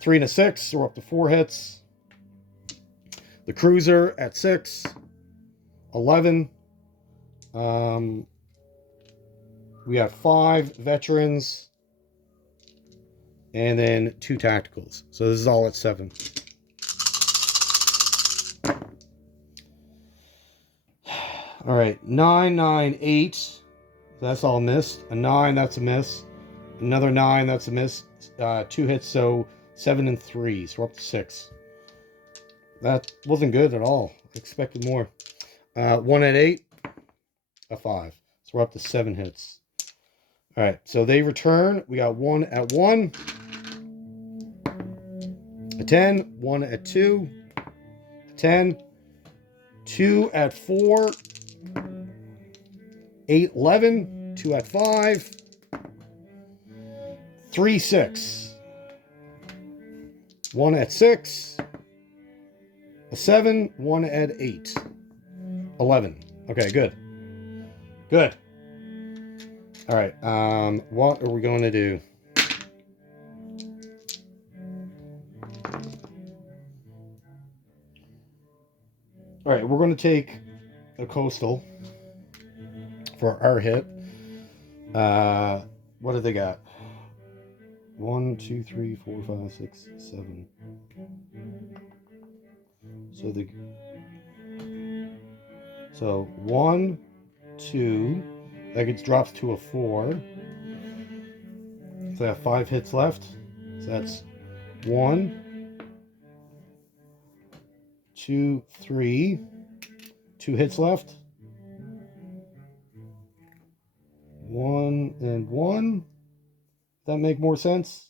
3 and a 6, so we're up to 4 hits. The cruiser at 6. 11. We got 5 veterans. And then 2 tacticals. So this is all at 7. All right, 9, 9, 8. That's all missed. A 9, that's a miss. Another 9, that's a miss. 2 hits, so 7 and 3. So we're up to 6. That wasn't good at all. Expected more. 1 at 8. A 5. So we're up to 7 hits. All right, so they return. We got 1 at 1. A 10. 1 at 2. A 10. 2 at 4. 8, 11. 2 at 5. 3, 6. 1 at 6. A 7. 1 at 8. 11. Okay, good. Good. All right. What are we going to do? All right, we're going to take a coastal for our hit. What do they got? 1, 2, 3, 4, 5, 6, 7. So 1, 2. That gets drops to a 4. So I have 5 hits left. So that's 1, 2, 3. 2 hits left. 1 and 1. Does that make more sense?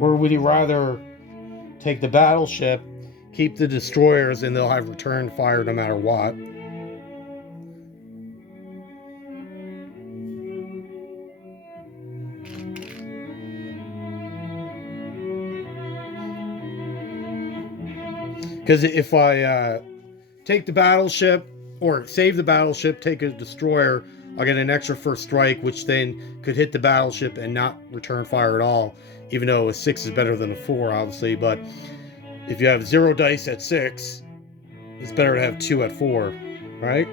Or would you rather take the battleship, keep the destroyers, and they'll have return fire no matter what? Because if I take the battleship, or save the battleship, take a destroyer, I'll get an extra first strike, which then could hit the battleship and not return fire at all, even though a 6 is better than a 4, obviously. But if you have 0 dice at 6, it's better to have 2 at 4, right?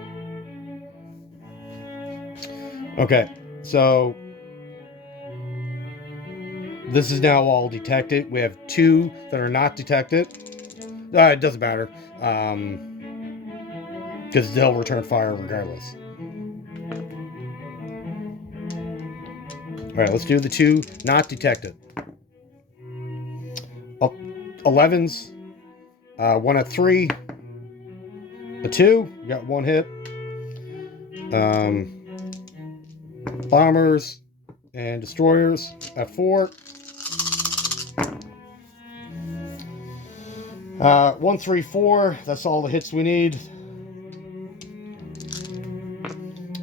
Okay, so this is now all detected. We have 2 that are not detected. It doesn't matter, because they'll return fire regardless. All right, let's do the 2 not detected. 11s, 1 at 3, a 2, we got 1 hit. Bombers and destroyers at 4. 1, 3, 4. That's all the hits we need.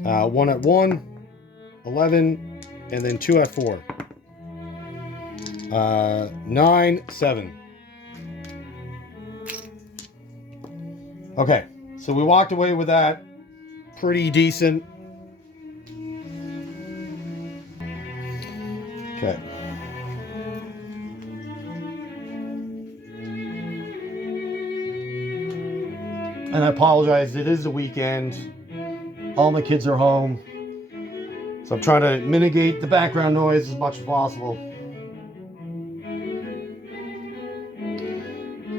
1 at 1, 11, and then 2 at 4. 9, 7. Okay, so we walked away with that. Pretty decent. Okay. And I apologize, it is the weekend. All my kids are home. So I'm trying to mitigate the background noise as much as possible.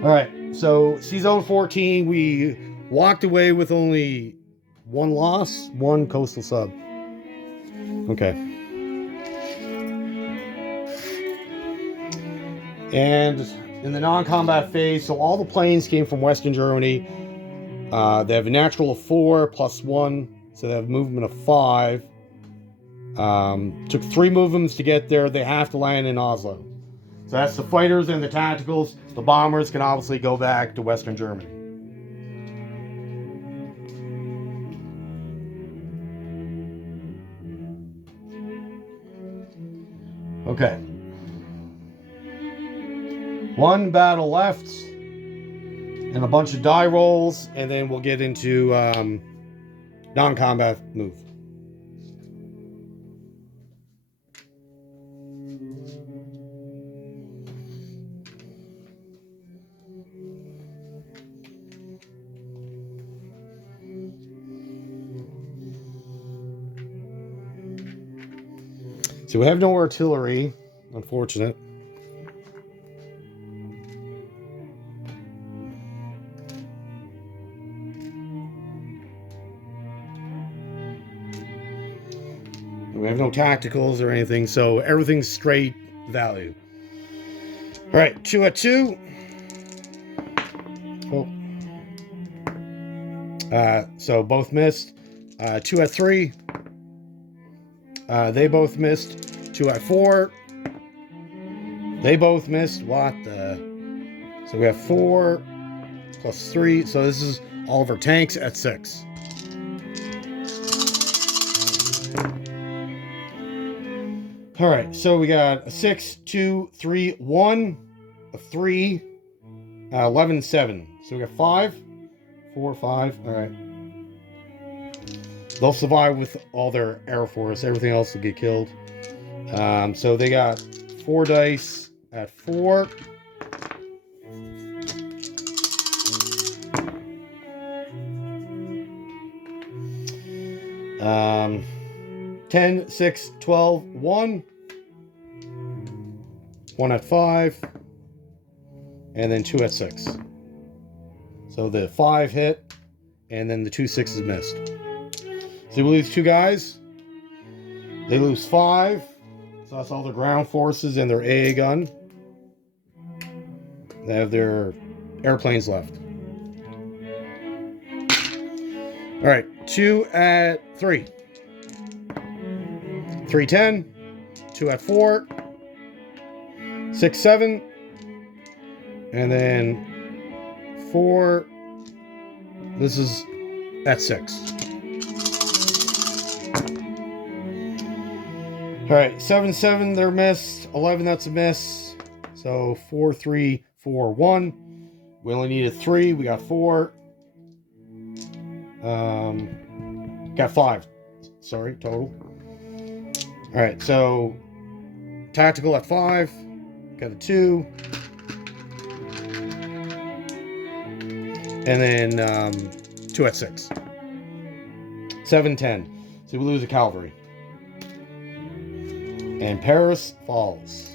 Alright, so C-Zone 14, we walked away with only one loss, one coastal sub. Okay. And in the non-combat phase, so all the planes came from Western Germany. They have a natural of 4 plus 1, so they have movement of 5. Took 3 movements to get there. They have to land in Oslo. So that's the fighters and the tacticals. The bombers can obviously go back to Western Germany. Okay. One battle left. And a bunch of die rolls. And then we'll get into non-combat move. So we have no artillery, unfortunate. We have no tacticals or anything, so everything's straight value. All right, 2 at 2. Oh. So both missed. 2 at 3. They both missed. 2 at 4. They both missed. What the? So we have 4 plus 3. So this is all of our tanks at 6. All right, so we got a 6, 2, 3, 1, a 3, 11, 7. So we got 5, 4, 5. All right. They'll survive with all their Air Force. Everything else will get killed. So they got 4 dice at 4. Um, 10, 6, 12, 1. 1 at 5. And then 2 at 6. So the 5 hit, and then the 2 6s missed. So we lose 2 guys. They lose 5. So that's all their ground forces and their AA gun. They have their airplanes left. All right, 2 at 3. 3, 10. 2 at 4. 6, 7. And then 4. This is at 6. All right, 7, 7, they're missed. 11, that's a miss. So 4, 3, 4, 1. We only needed 3. We got 4. Got 5. Sorry, total. All right, so tactical at 5. Got a 2. And then 2 at 6. 7, 10. So we lose a cavalry. And Paris falls.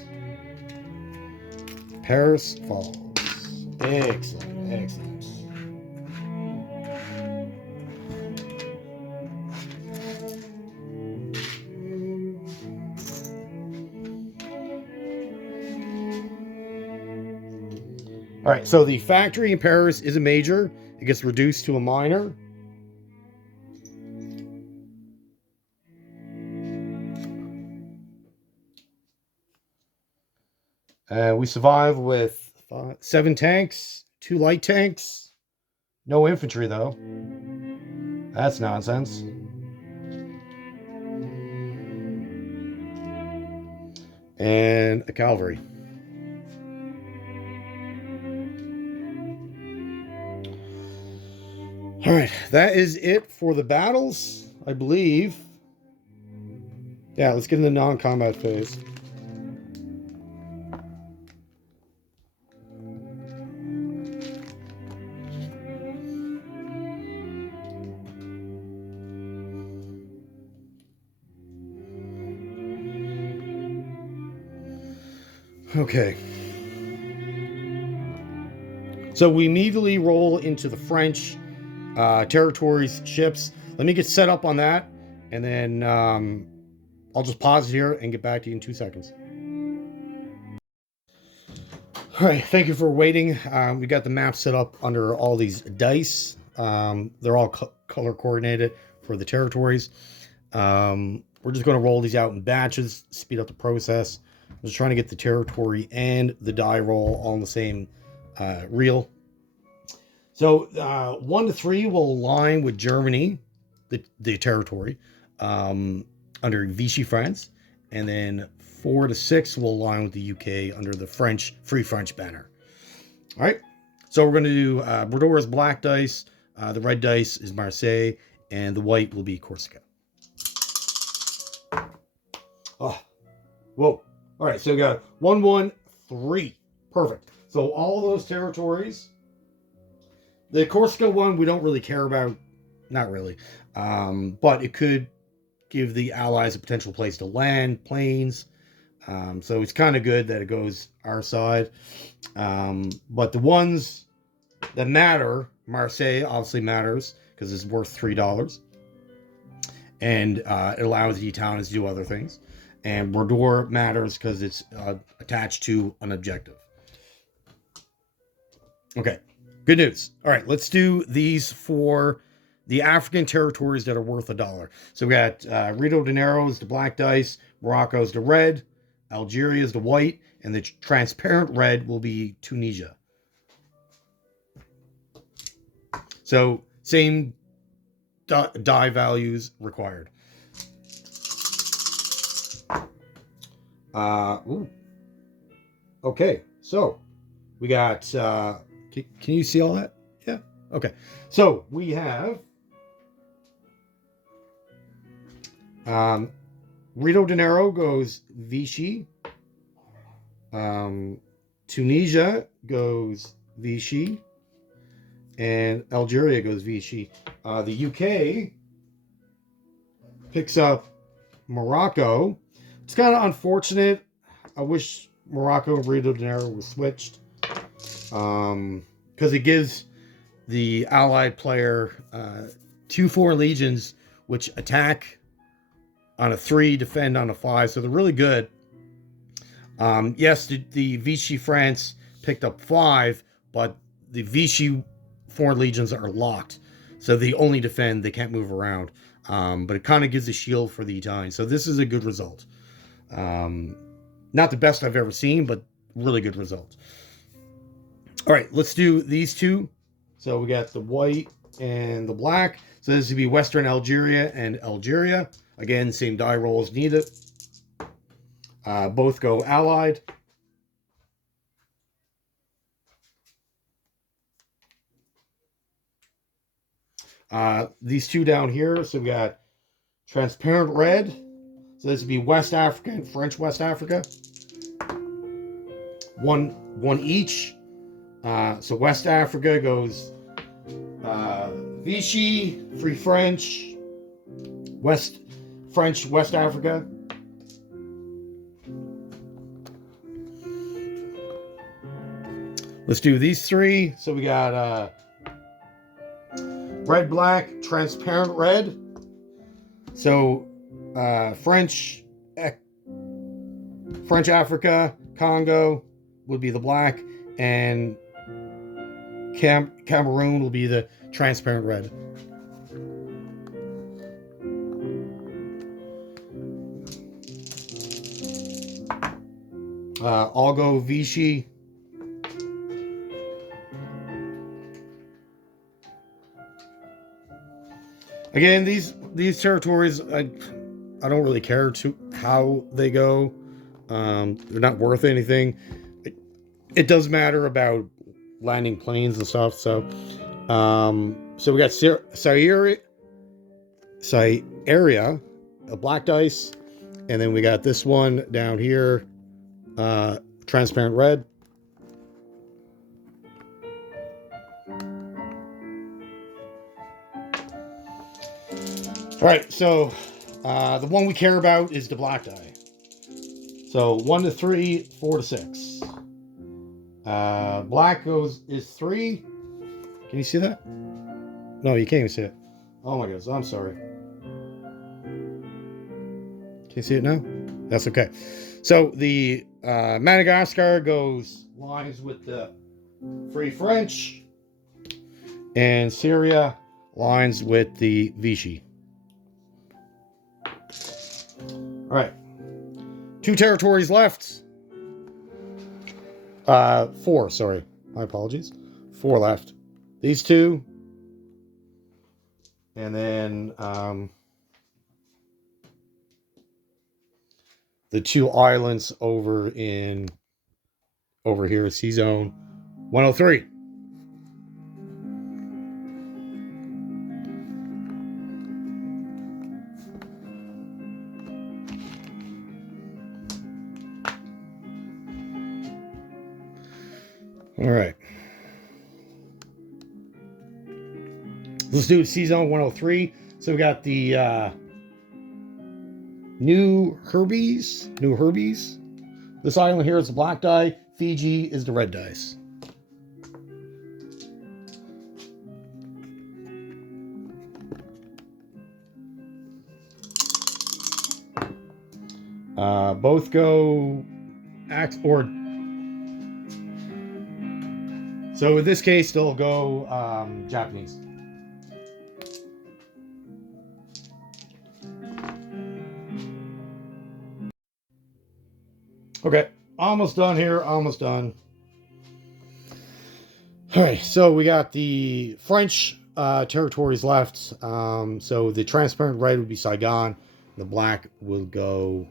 Paris falls. Excellent, excellent. All right, so the factory in Paris is a major. It gets reduced to a minor. We survive with 7 tanks, 2 light tanks, no infantry though. That's nonsense. And a cavalry. All right, that is it for the battles, I believe. Yeah, let's get in the non-combat phase. Okay. So we immediately roll into the French territories ships. Let me get set up on that, and then I'll just pause here and get back to you in 2 seconds. All right, thank you for waiting. We got the map set up under all these dice. They're all color coordinated for the territories. We're just going to roll these out in batches, speed up the process. I'm just trying to get the territory and the die roll all in the same reel. So 1 to 3 will align with Germany, the territory, under Vichy France, and then 4 to 6 will align with the UK under the Free French banner. All right, so we're going to do Bordeaux is black dice, the red dice is Marseille, and the white will be Corsica. Oh, whoa. All right, so we got 1, 1, 3. Perfect. So all those territories. The Corsica one we don't really care about, not really, but it could give the Allies a potential place to land, planes. So it's kind of good that it goes our side. But the ones that matter, Marseille obviously matters because it's worth $3. And it allows the Italians to do other things. And Bordeaux matters because it's attached to an objective. Okay, good news. All right, let's do these for the African territories that are worth $1. So we got Rio de Janeiro is the black dice, Morocco is the red, Algeria is the white, and the transparent red will be Tunisia. So same die values required. Okay, so we got, can you see all that? Yeah, okay. So we have Rio de Janeiro goes Vichy. Tunisia goes Vichy. And Algeria goes Vichy. The UK picks up Morocco. It's kind of unfortunate. I wish Morocco and Rio de Janeiro was switched. Because it gives the Allied player 2 foreign legions which attack on a 3, defend on a 5. So they're really good. Yes, the Vichy France picked up 5, but the Vichy foreign legions are locked. So they only defend, they can't move around. But it kind of gives a shield for the Italians. So this is a good result. Not the best I've ever seen, but really good result. All right, let's do these two. So we got the white and the black. So this would be Western Algeria and Algeria. Again, same die roll as needed. Both go Allied. These two down here. So we got transparent red. So this would be West Africa and French West Africa. One each. So West Africa goes Vichy, Free French, French West Africa. Let's do these 3. So we got red, black, transparent red. So French Africa, Congo would be the black, and Cameroon will be the transparent red. I'll go Vichy. Again, these territories, I don't really care to how they go. They're not worth anything. It does matter about landing planes and stuff. So we got Syria, a black dice, and then we got this one down here, transparent red. All right, so the one we care about is the black die. So 1 to 3, 4 to 6. Black is 3. Can you see that? No, you can't even see it. Oh my goodness, I'm sorry. Can you see it now? That's okay. So the Madagascar goes lines with the Free French, and Syria lines with the Vichy. All right, 2 territories left. 4, sorry. My apologies. 4 left. These 2. And then the 2 islands over here, Sea Zone 103. All right. Let's do Sea Zone 103. So we got the New Herbies. This island here is the black die. Fiji is the red dice. Both go or so in this case they'll go Japanese. Okay, almost done here. Almost done. All right, so we got the French territories left. So the transparent red would be Saigon. The black will go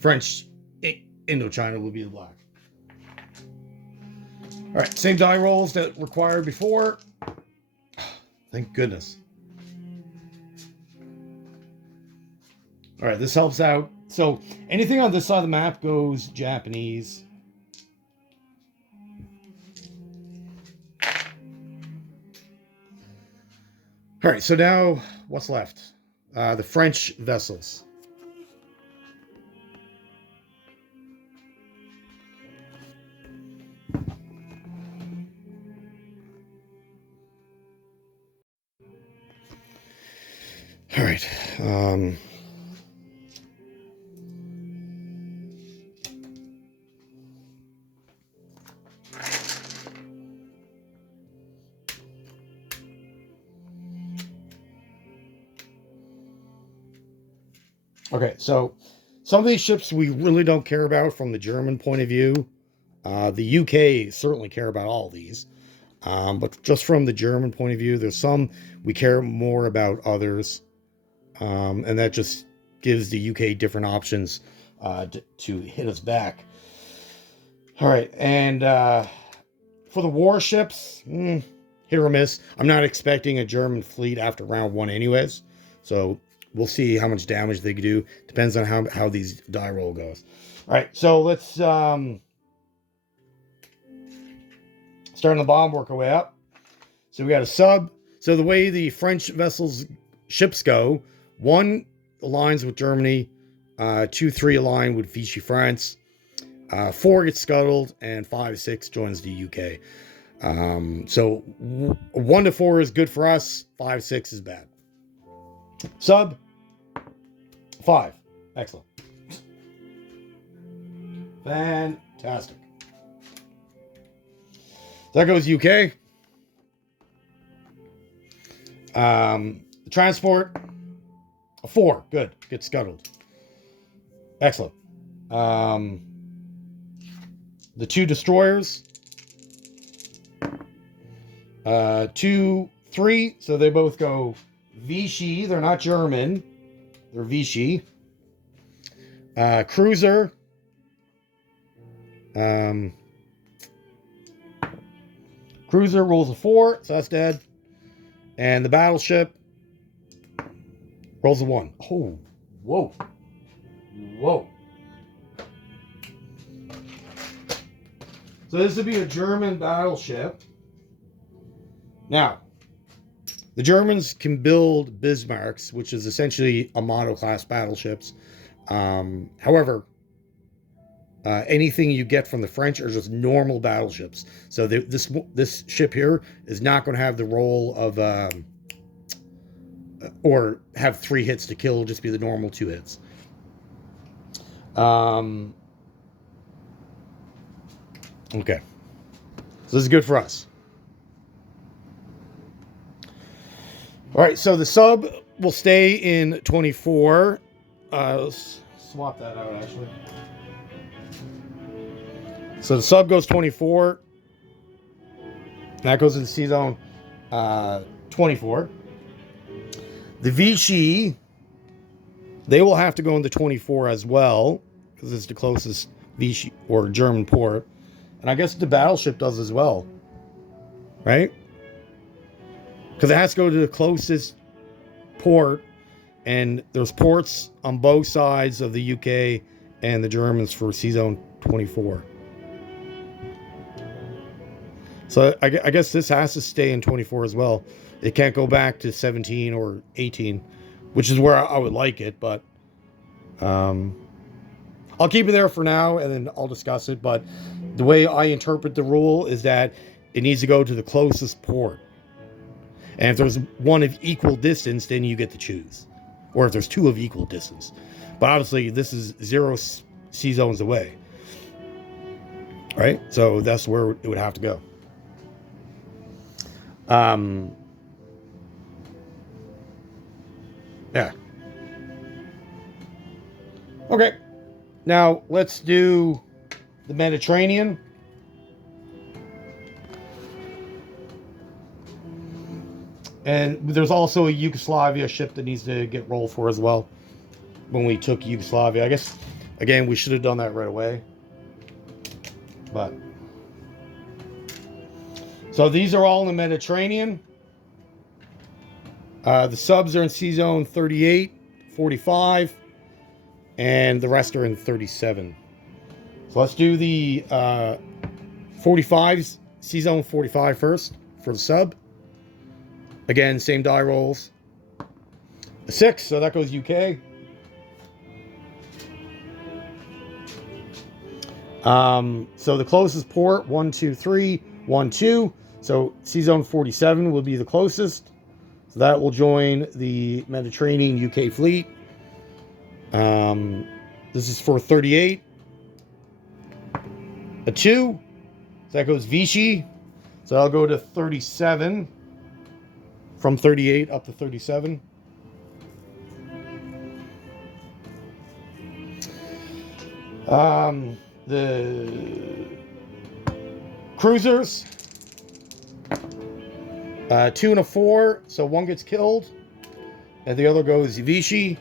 French Indochina will be the black. All right, same die rolls that required before. Thank goodness. All right, this helps out. So anything on this side of the map goes Japanese. All right, so now what's left? The French vessels. All right. Okay, so some of these ships we really don't care about from the German point of view. The UK certainly care about all these. But just from the German point of view, there's some we care more about others. And that just gives the UK different options to hit us back. All right, and for the warships, hit or miss. I'm not expecting a German fleet after round 1 anyways. So we'll see how much damage they can do. Depends on how these die roll goes. All right, so let's start on the bottom, work our way up. So we got a sub. So the way the French ships go, 1 aligns with Germany, 2, 3 align with Vichy France, 4 gets scuttled, and 5, 6 joins the UK. So 1 to 4 is good for us. 5, 6 is bad. Sub 5. Excellent. Fantastic. That goes UK. Transport 4. Good. Get scuttled. Excellent. The 2 destroyers. 2, 3. So they both go Vichy. They're not German. They're Vichy. Cruiser. Cruiser rolls a 4, so that's dead. And the battleship rolls a 1. Oh, whoa. Whoa. So this would be a German battleship. Now, The Germans can build Bismarcks, which is essentially Amato class battleships. However, anything you get from the French are just normal battleships. So this ship here is not going to have the role of or have 3 hits to kill, just be the normal 2 hits. Okay, so this is good for us. All right, so the sub will stay in 24. Let's swap that out, actually. So the sub goes 24. That goes into Sea Zone 24. The Vichy, they will have to go into 24 as well, because it's the closest Vichy or German port. And I guess the battleship does as well, right? Because it has to go to the closest port, and there's ports on both sides of the UK and the Germans for Sea Zone 24. So I guess this has to stay in 24 as well. It can't go back to 17 or 18, which is where I would like it, but I'll keep it there for now, and then I'll discuss it. But the way I interpret the rule is that it needs to go to the closest port. And if there's one of equal distance, then you get to choose. Or if there's 2 of equal distance. But obviously, this is 0 sea zones away. Right? So that's where it would have to go. Yeah. Okay. Now, let's do the Mediterranean. And there's also a Yugoslavia ship that needs to get rolled for as well. When we took Yugoslavia. I guess, again, we should have done that right away. But. So these are all in the Mediterranean. The subs are in Sea Zone 38, 45. And the rest are in 37. So let's do the 45s, Sea Zone 45 first for the sub. Again, same die rolls. A 6, so that goes UK. So the closest port, 1, 2, 3, 1, 2. So Sea Zone 47 will be the closest. So that will join the Mediterranean UK fleet. This is for 38. A 2. So that goes Vichy. So I'll go to 37. From 38 up to 37. The cruisers. 2 and a 4. So one gets killed. And the other goes Vichy.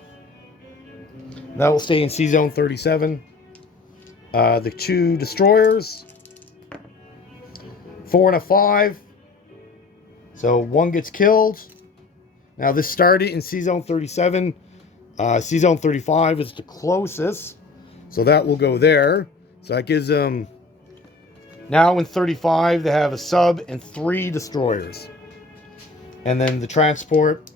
That will stay in Sea Zone 37. The 2 destroyers. 4 and a 5. So one gets killed. Now this started in Sea Zone 37. Sea Zone 35 is the closest. So that will go there. So that gives them... Now in 35 they have a sub and 3 destroyers. And then the transport.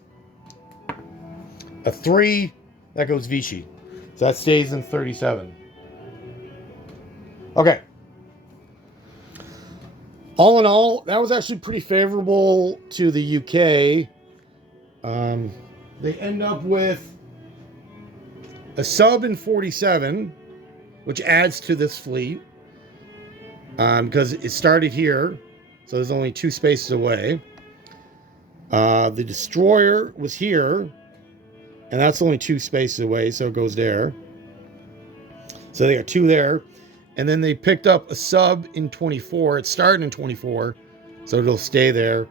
A 3. That goes Vichy. So that stays in 37. Okay. All in all, that was actually pretty favorable to the UK. They end up with a sub in 47, which adds to this fleet. Because it started here, so there's only 2 spaces away. The destroyer was here, and that's only 2 spaces away, so it goes there. So they got 2 there. And then they picked up a sub in 24. It started in 24, so it'll stay there.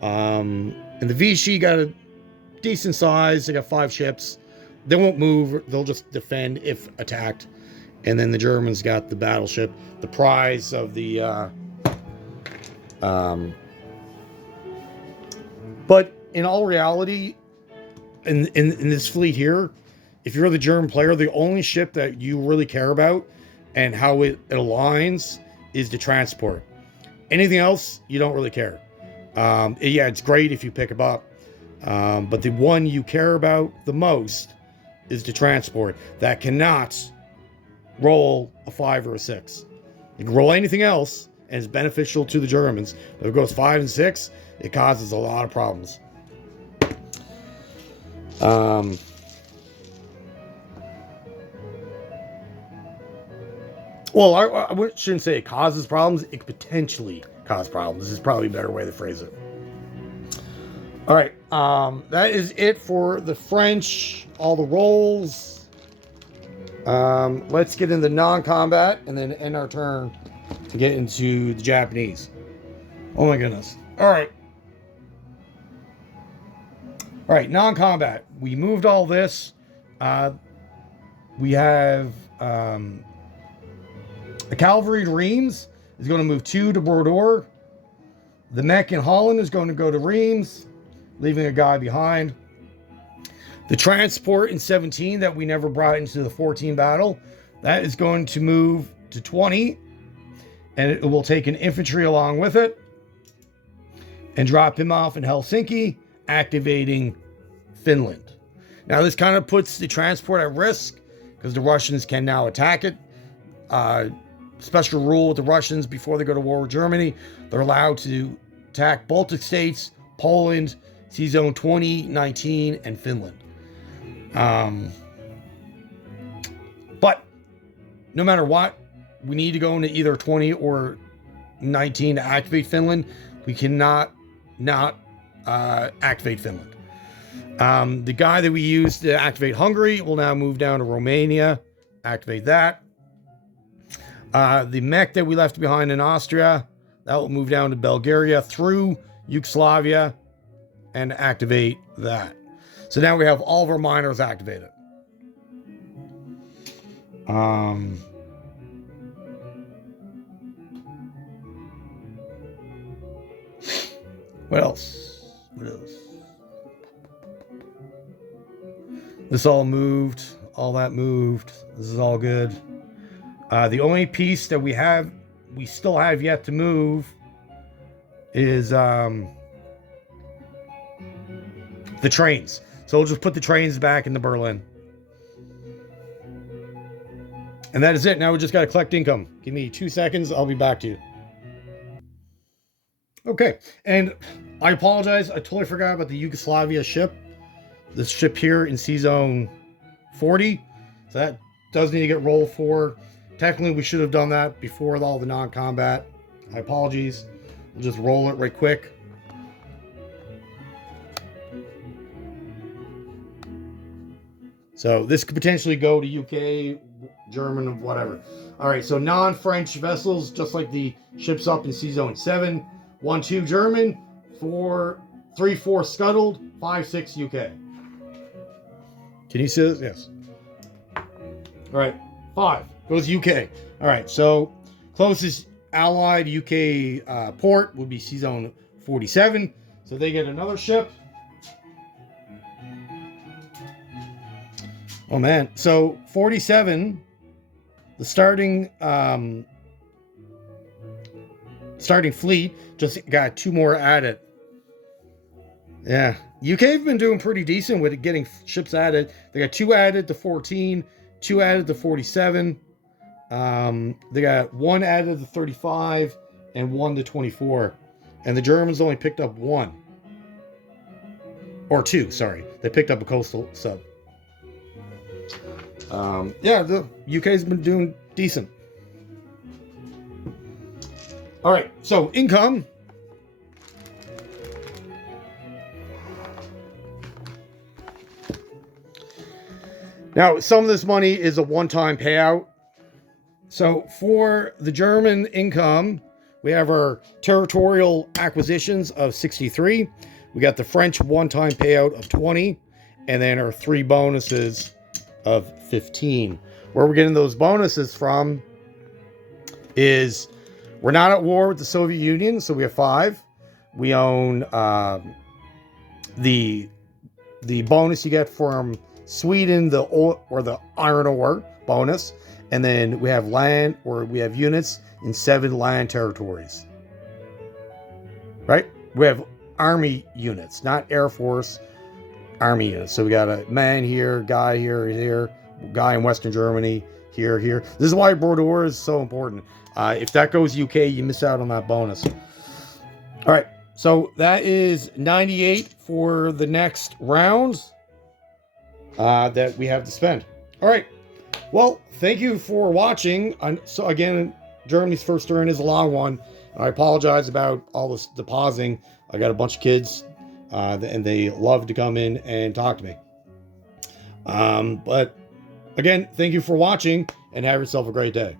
And the Vichy got a decent size. They got 5 ships. They won't move. They'll just defend if attacked. And then the Germans got the battleship, the prize of the... But in all reality, in this fleet here, if you're the German player, the only ship that you really care about and how it aligns is the transport. Anything else, you don't really care. Yeah, it's great if you pick them up. But the one you care about the most is the transport that cannot roll a 5 or a 6. You can roll anything else, and it's beneficial to the Germans. But if it goes 5 and 6, it causes a lot of problems. Well, I shouldn't say it causes problems. It could potentially cause problems. This is probably a better way to phrase it. All right. That is it for the French. All the rolls. Let's get into non-combat and then end our turn to get into the Japanese. Oh my goodness. All right. All right, non-combat. We moved all this. We have the cavalry to Reims is going to move 2 to Bordeaux. The mech in Holland is going to go to Reims, leaving a guy behind. The transport in 17 that we never brought into the 14 battle, that is going to move to 20, and it will take an infantry along with it and drop him off in Helsinki, activating Finland. Now this kind of puts the transport at risk because the Russians can now attack it. Special rule with the Russians before they go to war with Germany, they're allowed to attack Baltic states, Poland, Sea Zone 20, 19, and Finland. But no matter what, we need to go into either 20 or 19 to activate Finland. We cannot not activate Finland. The guy that we used to activate Hungary will now move down to Romania, activate that. The mech that we left behind in Austria, that will move down to Bulgaria through Yugoslavia and activate that. So now we have all of our miners activated. What else? This all moved. All that moved. This is all good. The only piece that we still have yet to move is the trains. So we'll just put the trains back into Berlin. And that is it. Now we just got to collect income. Give me 2 seconds. I'll be back to you. Okay. And I apologize. I totally forgot about the Yugoslavia ship. This ship here in Sea Zone 40. So that does need to get rolled for. Technically, we should have done that before all the non-combat. My apologies. We'll just roll it right quick. So this could potentially go to UK, German, whatever. All right, so non-French vessels, just like the ships up in Sea Zone 7. 1-2 German, 3-4 scuttled, 5-6 UK. Can you see this? Yes. All right, 5 goes UK. All right, so closest allied UK port would be Sea Zone 47. So they get another ship. Oh man, so 47, the starting fleet just got 2 more added. Yeah, UK have been doing pretty decent with getting ships added. They got 2 added to 14, 2 added to 47. They got 1 added to 35 and 1 to 24. And the Germans only picked up 1. Or 2, sorry. They picked up a coastal sub. Yeah, the UK's been doing decent. All right, so income. Now, some of this money is a one-time payout. So for the German income, we have our territorial acquisitions of 63. We got the French one-time payout of 20, and then our 3 bonuses of 15. Where we're getting those bonuses from is we're not at war with the Soviet Union, so we have 5. We own the bonus you get from Sweden, the iron ore bonus, and then we have land, or we have units in 7 land territories. Right? We have Army units, not Air Force, Army units. So we got a man here, guy here, guy in Western Germany, here. This is why Brodeur is so important. If that goes UK, you miss out on that bonus. All right, so that is 98 for the next round that we have to spend. All right, well, thank you for watching. So again, Germany's first turn is a long one. I apologize about all this pausing. I got a bunch of kids, and they love to come in and talk to me. But again, thank you for watching, and have yourself a great day.